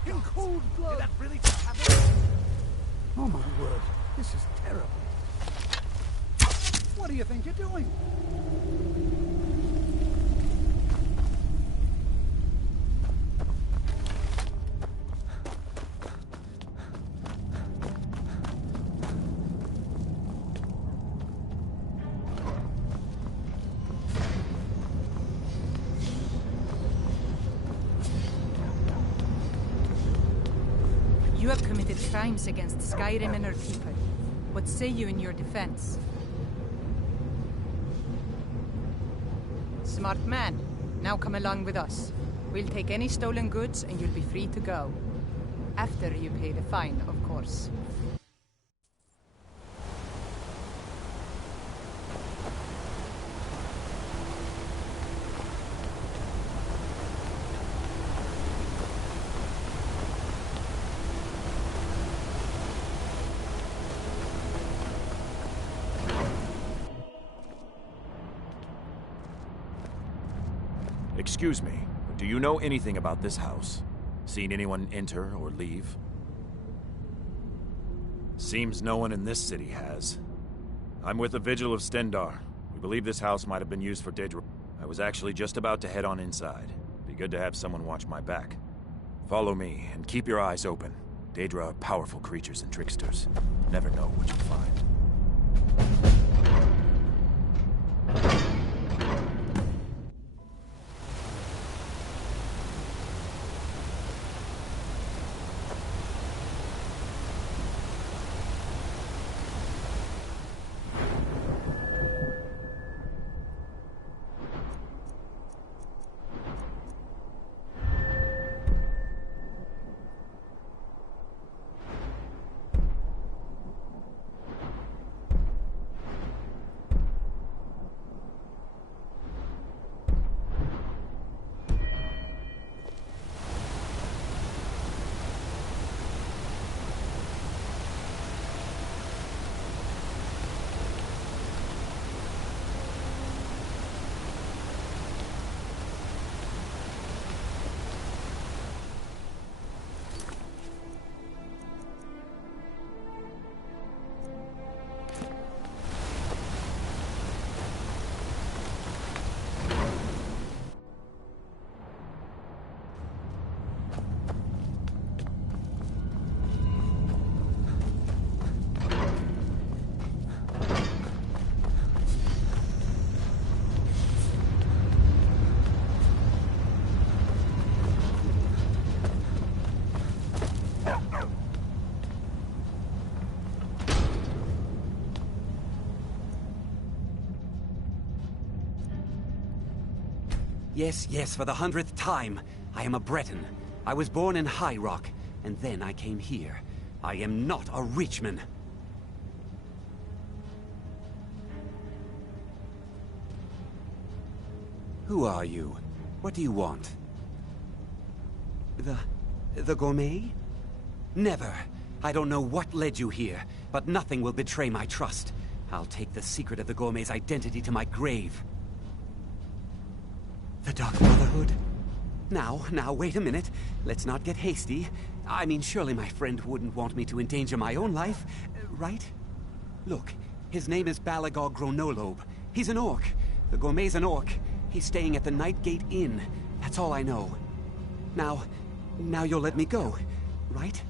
In cold blood. Did that really just happen? Oh my word, this is terrible. What do you think you're doing? You have committed crimes against Skyrim and her people. What say you in your defense? Smart man. Now come along with us. We'll take any stolen goods and you'll be free to go. After you pay the fine, of course. Excuse me, but do you know anything about this house? Seen anyone enter or leave? Seems no one in this city has. I'm with the Vigil of Stendar. We believe this house might have been used for Daedra. I was actually just about to head on inside. Be good to have someone watch my back. Follow me, and keep your eyes open. Daedra are powerful creatures and tricksters. Never know what you'll find. Yes, yes, for the 100th time. I am a Breton. I was born in High Rock, and then I came here. I am not a Richman. Who are you? What do you want? The gourmet? Never. I don't know what led you here, but nothing will betray my trust. I'll take the secret of the gourmet's identity to my grave. The Dark Brotherhood? Now, wait a minute. Let's not get hasty. I mean, surely my friend wouldn't want me to endanger my own life, right? Look, his name is Balagog Gronolobe. He's an orc. The gourmet's an orc. He's staying at the Nightgate Inn. That's all I know. Now you'll let me go, right?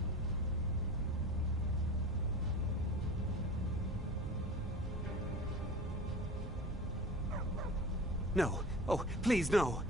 No. Oh, please, no.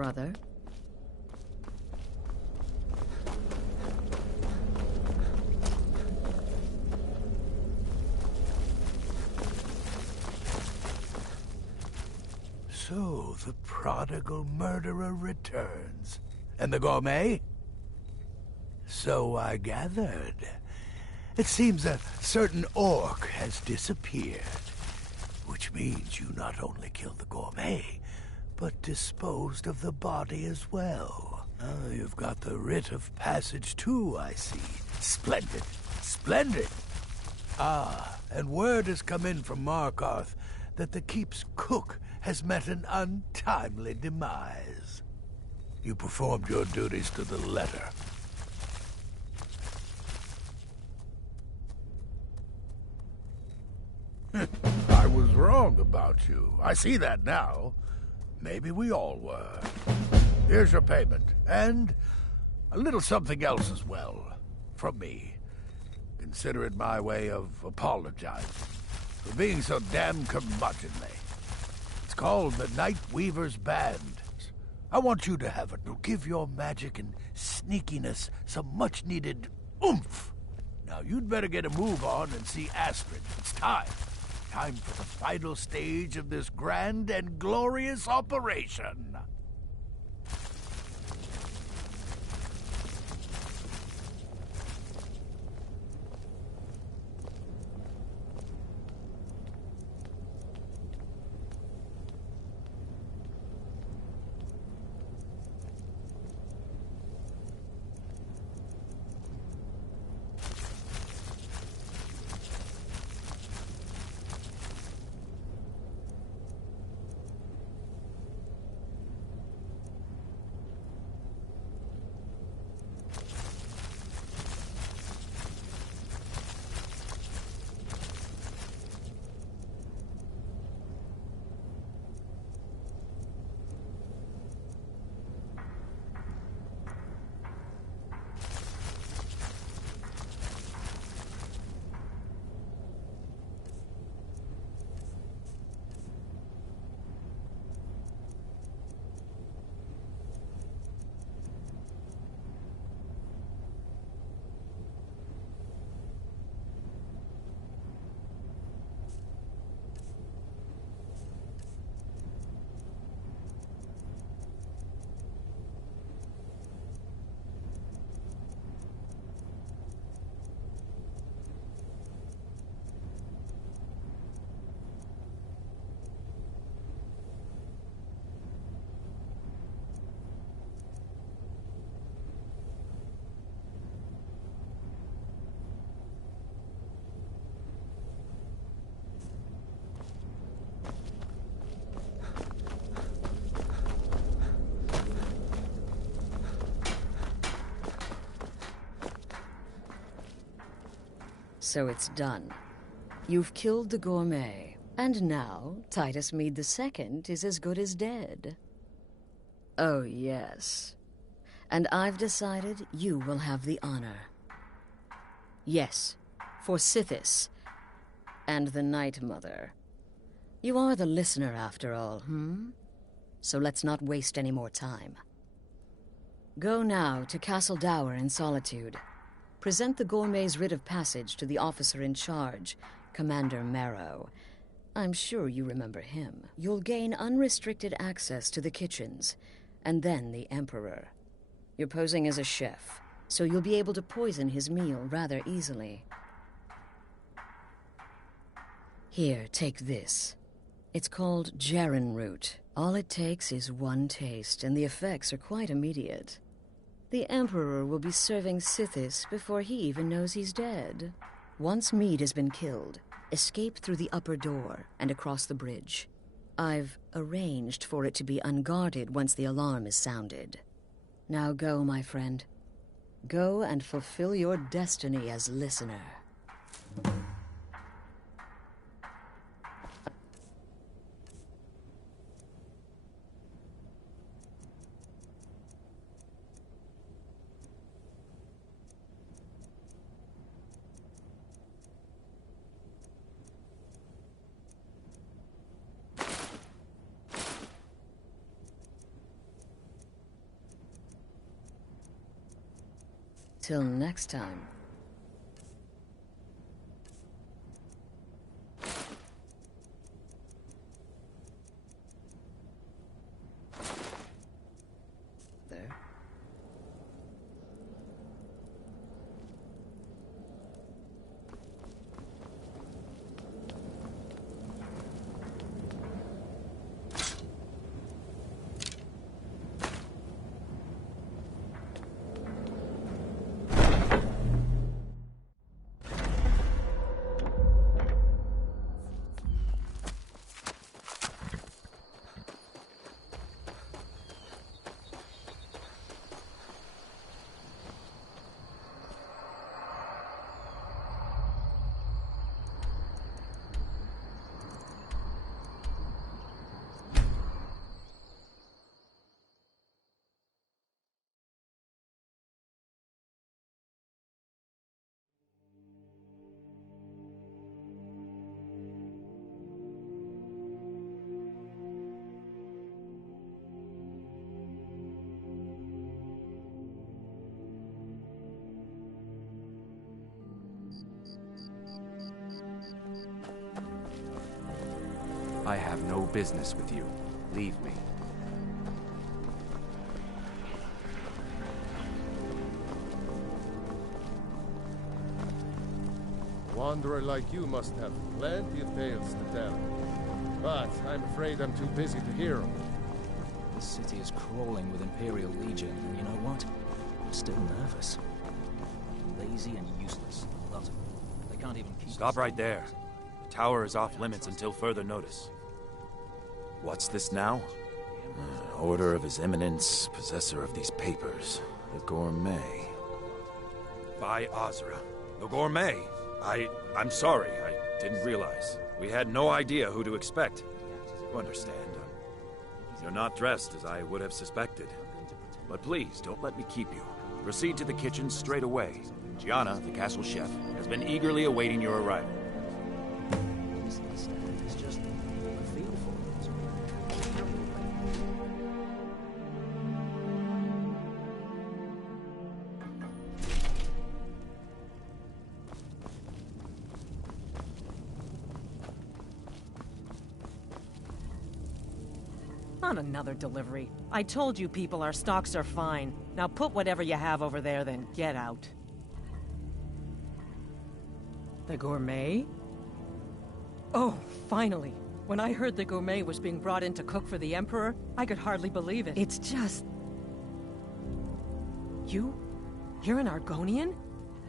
brother. So, the prodigal murderer returns. And the gourmet? So I gathered. It seems a certain orc has disappeared. Which means you not only killed the gourmet, but disposed of the body as well. You've got the writ of passage too, I see. Splendid. Splendid! Ah, and word has come in from Markarth that the keep's cook has met an untimely demise. You performed your duties to the letter. I was wrong about you. I see that now. Maybe we all were. Here's your payment, and a little something else as well, from me. Consider it my way of apologizing for being so damn curmudgeonly. It's called the Night Weaver's Band. I want you to have it. It'll give your magic and sneakiness some much-needed oomph. Now, you'd better get a move on and see Astrid. It's time. Time for the final stage of this grand and glorious operation. So it's done. You've killed the gourmet, and now Titus Mead II is as good as dead. Oh, yes. And I've decided you will have the honor. Yes, for Sithis and the Night Mother. You are the listener, after all, So let's not waste any more time. Go now to Castle Dower in Solitude. Present the gourmet's writ of passage to the officer in charge, Commander Marrow. I'm sure you remember him. You'll gain unrestricted access to the kitchens, and then the Emperor. You're posing as a chef, so you'll be able to poison his meal rather easily. Here, take this. It's called Jarren root. All it takes is one taste, and the effects are quite immediate. The Emperor will be serving Sithis before he even knows he's dead. Once Mead has been killed, escape through the upper door and across the bridge. I've arranged for it to be unguarded once the alarm is sounded. Now go, my friend. Go and fulfill your destiny as listener. Till next time. There. I have no business with you. Leave me. A wanderer like you must have plenty of tales to tell. But I'm afraid I'm too busy to hear them. This city is crawling with Imperial Legion, and you know what? I'm still nervous. Lazy and useless. A lot of them. They can't even keep... Stop right there. The tower is off limits until further notice. What's this now? Order of His Eminence, possessor of these papers. The Gourmet. By Azra. The Gourmet? I'm sorry. I didn't realize. We had no idea who to expect. You understand. You're not dressed as I would have suspected. But please, don't let me keep you. Proceed to the kitchen straight away. Gianna, the castle chef, has been eagerly awaiting your arrival. It's just a feel for it. Not another delivery. I told you people our stocks are fine. Now put whatever you have over there, then get out. The Gourmet? Oh, finally. When I heard the Gourmet was being brought in to cook for the Emperor, I could hardly believe it. It's just... You're an Argonian?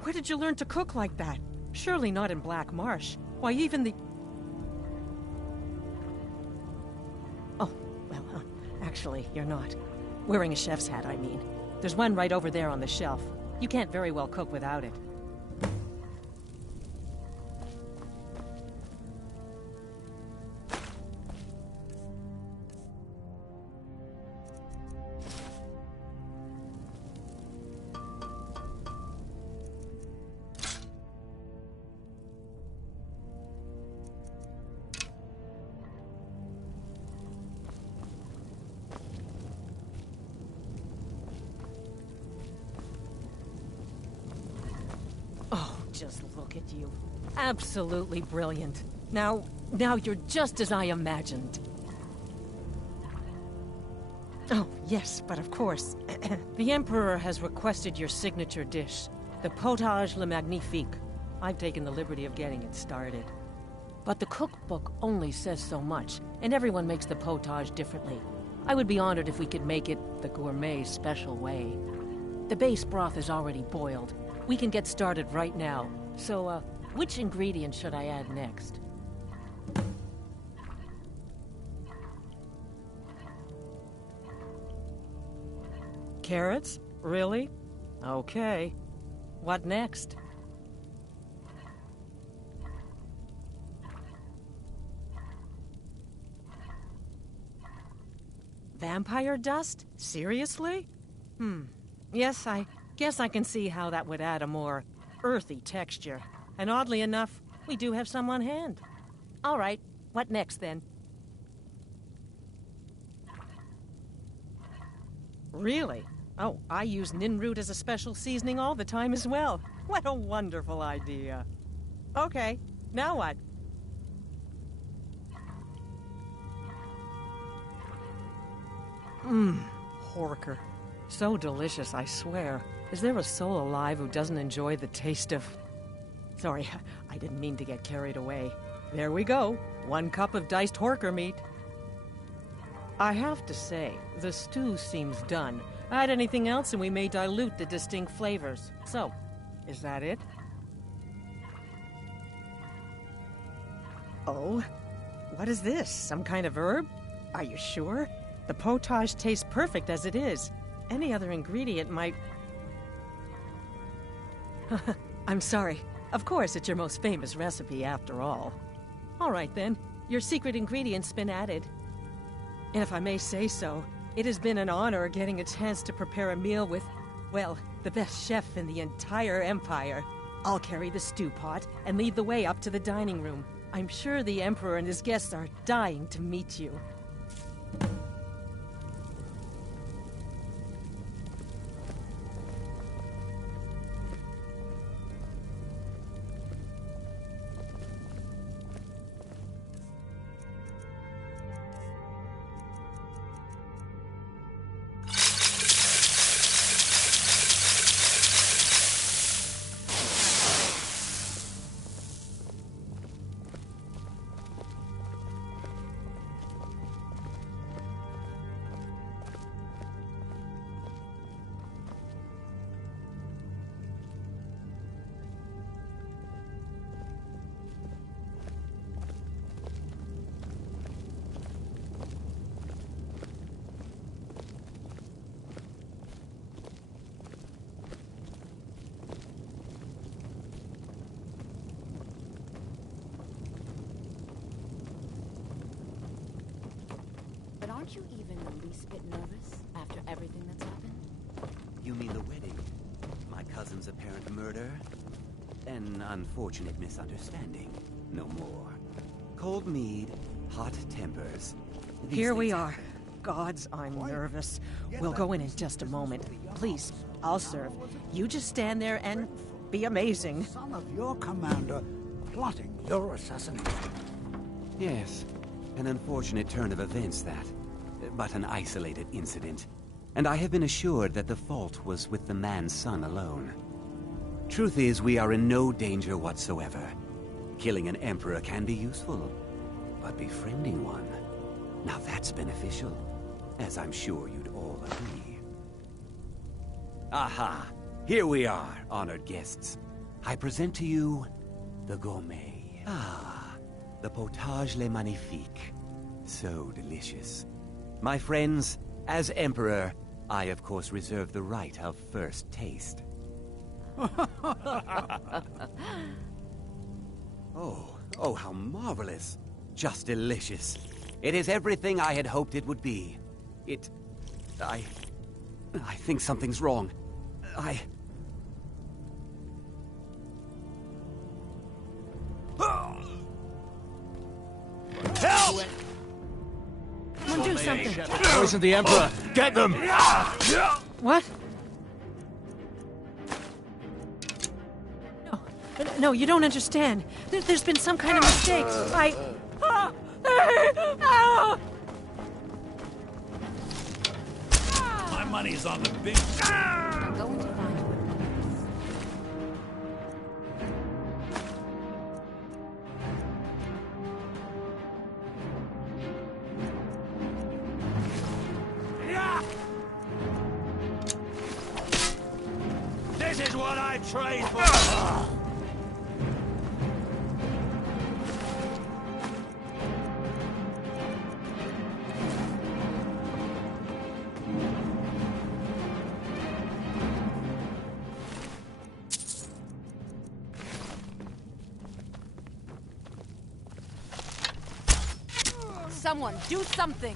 Where did you learn to cook like that? Surely not in Black Marsh. Why, even the... Actually, you're not. Wearing a chef's hat, I mean. There's one right over there on the shelf. You can't very well cook without it. Just look at you. Absolutely brilliant. Now you're just as I imagined. Oh, yes, but of course. The Emperor has requested your signature dish, the potage le magnifique. I've taken the liberty of getting it started. But the cookbook only says so much, and everyone makes the potage differently. I would be honored if we could make it the Gourmet special way. The base broth is already boiled. We can get started right now. So, which ingredient should I add next? Carrots? Really? Okay. What next? Vampire dust? Seriously? Yes, I guess I can see how that would add a more earthy texture. And oddly enough, we do have some on hand. All right, what next then? Really? Oh, I use nin root as a special seasoning all the time as well. What a wonderful idea. Okay, now what? Horker. So delicious, I swear. Is there a soul alive who doesn't enjoy the taste of... Sorry, I didn't mean to get carried away. There we go. 1 cup of diced horker meat. I have to say, the stew seems done. Add anything else and we may dilute the distinct flavors. So, is that it? Oh? What is this? Some kind of herb? Are you sure? The potage tastes perfect as it is. Any other ingredient might... I'm sorry. Of course, it's your most famous recipe after all. All right then, your secret ingredient's been added. And if I may say so, it has been an honor getting a chance to prepare a meal with, well, the best chef in the entire Empire. I'll carry the stew pot and lead the way up to the dining room. I'm sure the Emperor and his guests are dying to meet you. Aren't you even the least bit nervous after everything that's happened? You mean the wedding? My cousin's apparent murder? An unfortunate misunderstanding. No more. Cold mead, hot tempers. Here we are. Gods, I'm nervous. We'll go in just a moment. Please, I'll serve. You just stand there and be amazing. Son of your commander plotting your assassination. Yes, an unfortunate turn of events, that. But an isolated incident. And I have been assured that the fault was with the man's son alone. Truth is, we are in no danger whatsoever. Killing an emperor can be useful, but befriending one, now that's beneficial, as I'm sure you'd all agree. Aha! Here we are, honored guests. I present to you the gourmet. Ah, the potage le magnifique. So delicious. My friends, as Emperor, I of course reserve the right of first taste. Oh, how marvelous. Just delicious. It is everything I had hoped it would be. I think something's wrong. Help! Someone do something. Poison the Emperor! Get them! What? No, you don't understand. There's been some kind of mistake. My money's on the big... I'm going to find you. This is what I trained for! Someone, do something!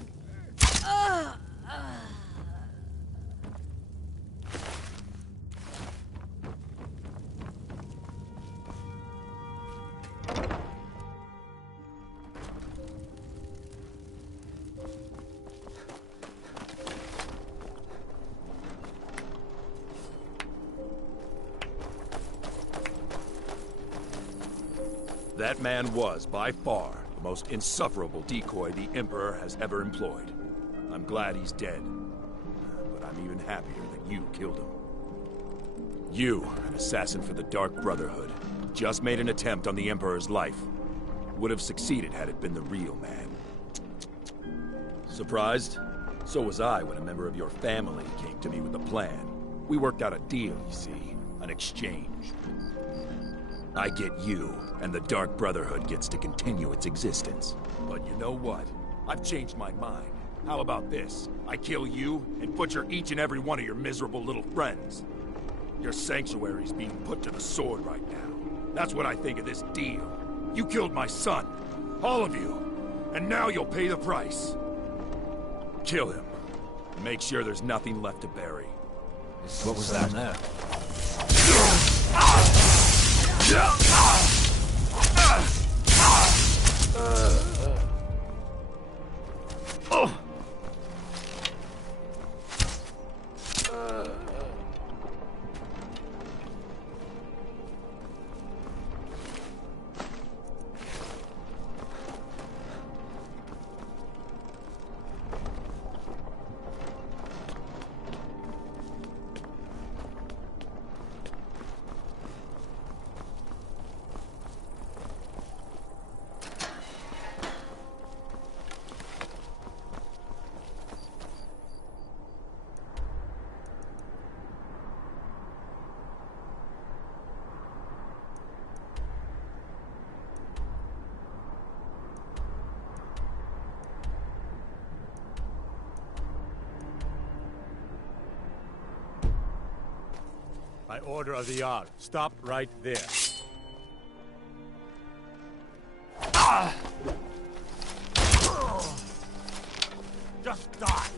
That man was, by far, the most insufferable decoy the Emperor has ever employed. I'm glad he's dead. But I'm even happier that you killed him. You, an assassin for the Dark Brotherhood, just made an attempt on the Emperor's life. Would have succeeded had it been the real man. Surprised? So was I when a member of your family came to me with a plan. We worked out a deal, you see. An exchange. I get you, and the Dark Brotherhood gets to continue its existence. But you know what? I've changed my mind. How about this? I kill you, and butcher each and every one of your miserable little friends. Your sanctuary's being put to the sword right now. That's what I think of this deal. You killed my son. All of you. And now you'll pay the price. Kill him. Make sure there's nothing left to bury. What was that now? By order of the Jarl, stop right there. Just die!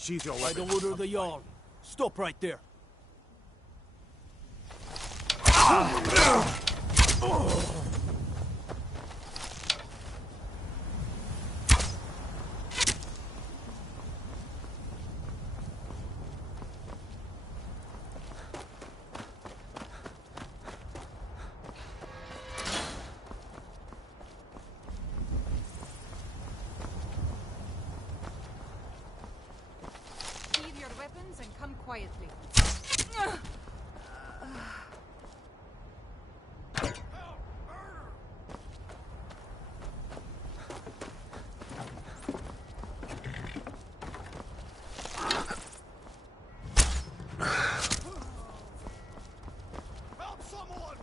She's your weapon. By the order of the Jarl. Stop right there. And come quietly. Help someone!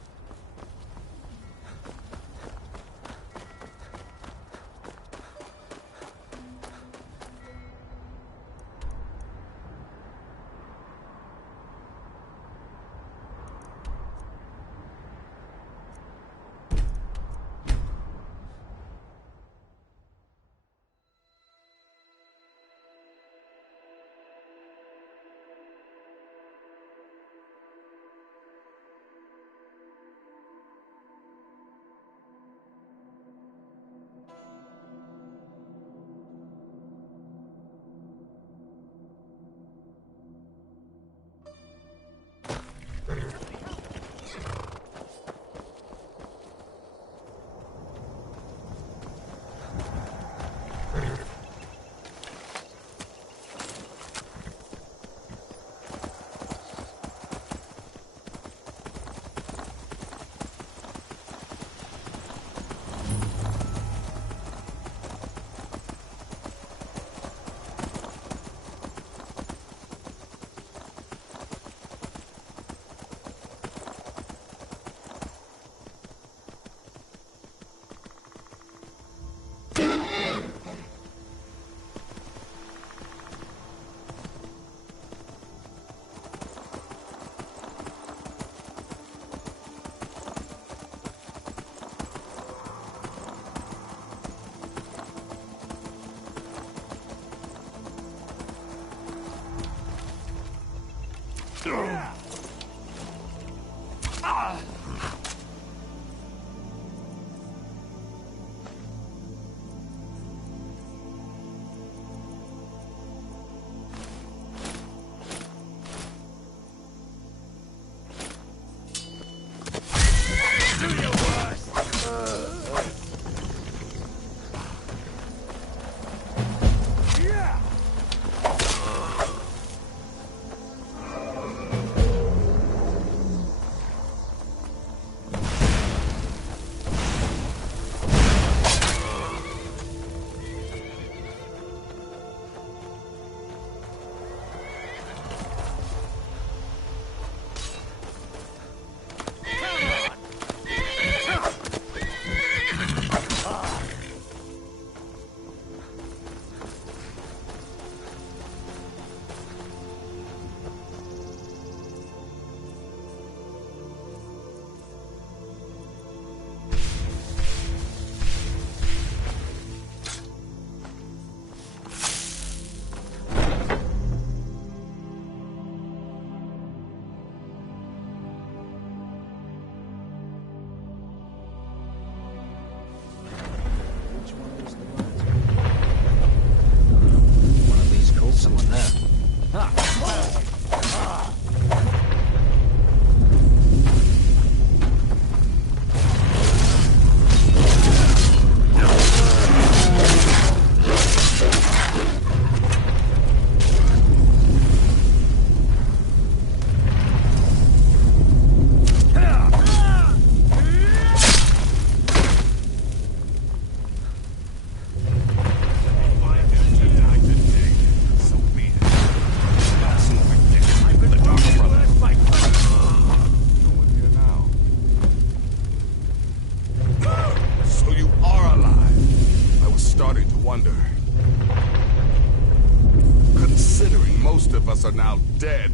Are now dead.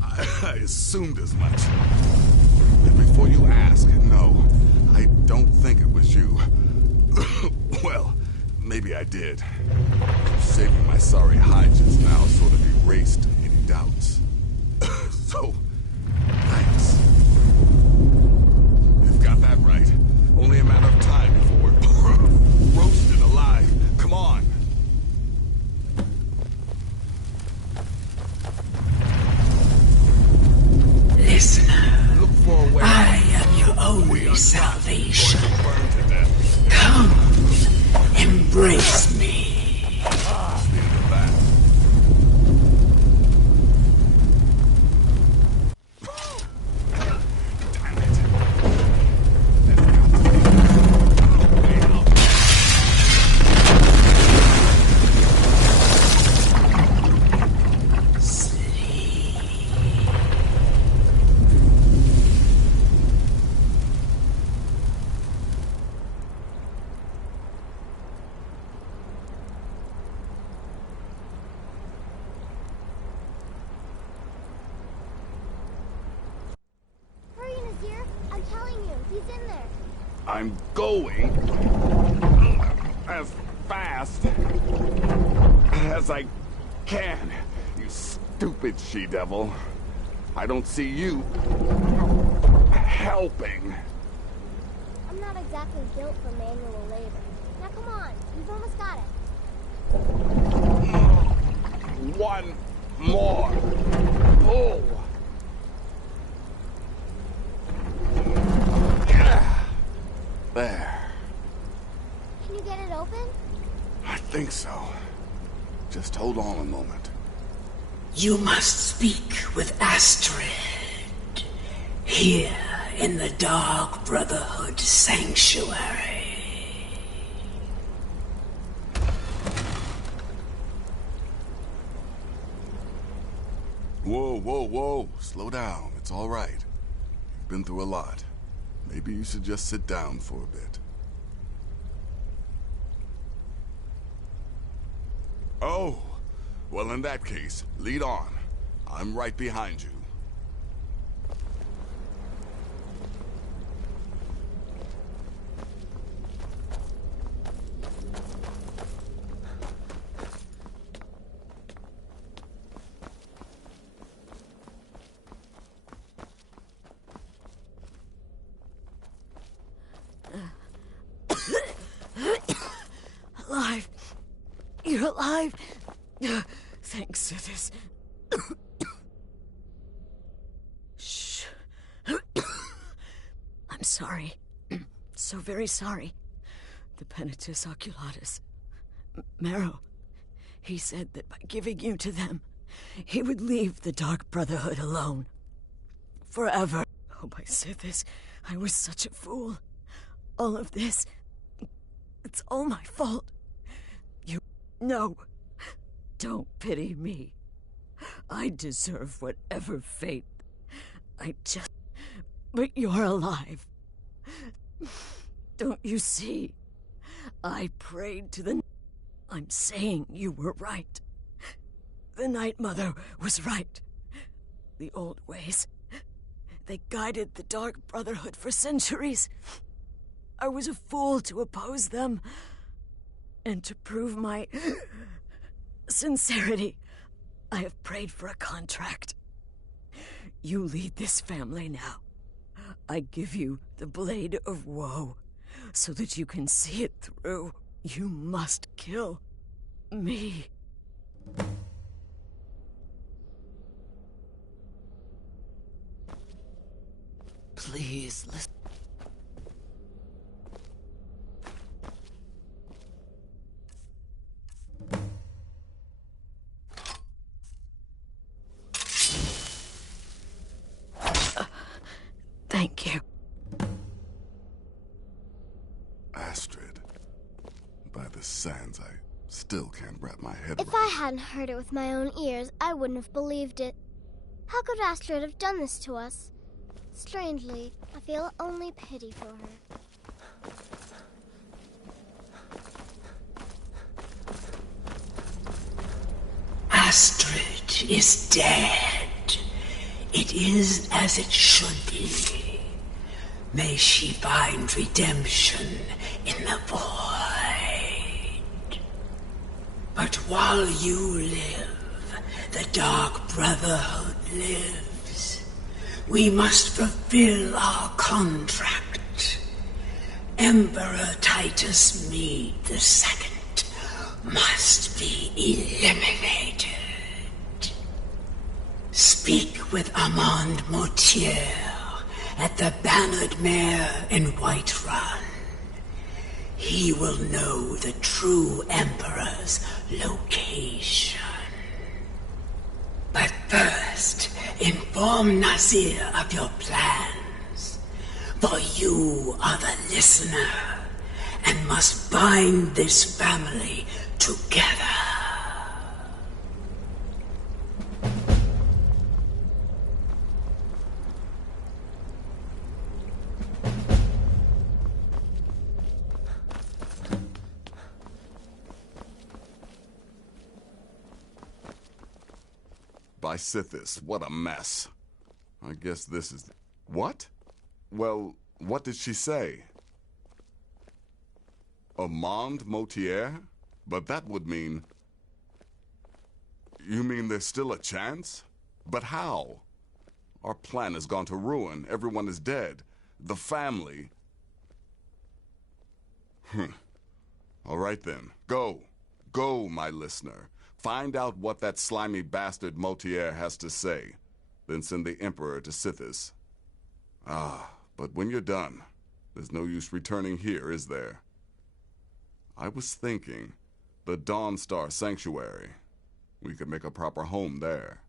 I assumed as much. And before you ask, no, I don't think it was you. Well, maybe I did. Saving my sorry hide just now sort of erased any doubts. So, thanks. You've got that right. Only a matter of time before we're roasted alive. Come on. Listener, I am your only salvation. Come, embrace me. I'm going as fast as I can, you stupid she-devil. I don't see you helping. I'm not exactly built for manual labor. Now come on, you've almost got it. One more pull. There. Can you get it open? I think so. Just hold on a moment. You must speak with Astrid. Here in the Dark Brotherhood Sanctuary. Whoa, whoa, whoa. Slow down. It's all right. You've been through a lot. Maybe you should just sit down for a bit. Oh, well in that case, lead on. I'm right behind you. You're alive. Thanks, Sithis. Shh. I'm sorry. So very sorry. The Penitus Oculatus. Marrow. He said that by giving you to them, he would leave the Dark Brotherhood alone. Forever. Oh, my Sithis, I was such a fool. All of this, it's all my fault. No, don't pity me. I deserve whatever fate. But you're alive. Don't you see? I prayed to the... I'm saying you were right. The Night Mother was right. The old ways, they guided the Dark Brotherhood for centuries. I was a fool to oppose them. And to prove my sincerity, I have prayed for a contract. You lead this family now. I give you the Blade of Woe, so that you can see it through. You must kill me. Please, listen. Thank you. Astrid. By the sands, I still can't wrap my head If I hadn't heard it with my own ears, I wouldn't have believed it. How could Astrid have done this to us? Strangely, I feel only pity for her. Astrid is dead. It is as it should be. May she find redemption in the void. But while you live, the Dark Brotherhood lives. We must fulfill our contract. Emperor Titus Mede II must be eliminated. Speak with Armand Mortier at the Bannered Mare in Whiterun. He will know the true Emperor's location. But first, inform Nazir of your plans, for you are the listener and must bind this family together. By Sithis, what a mess. I guess this is... What? Well, what did she say? Armand Mortier? But that would mean... You mean there's still a chance? But how? Our plan has gone to ruin. Everyone is dead. The family... All right then. Go. Go, my listener. Find out what that slimy bastard Mortier has to say. Then send the Emperor to Sithis. But when you're done, there's no use returning here, is there? I was thinking, the Dawnstar Sanctuary. We could make a proper home there.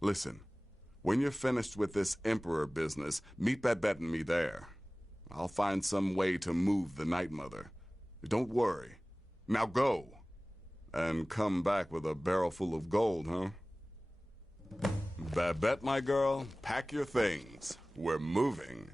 Listen, when you're finished with this Emperor business, meet Babette and me there. I'll find some way to move the Night Mother. Don't worry. Now go. And come back with a barrel full of gold, huh? Babette, my girl, pack your things. We're moving.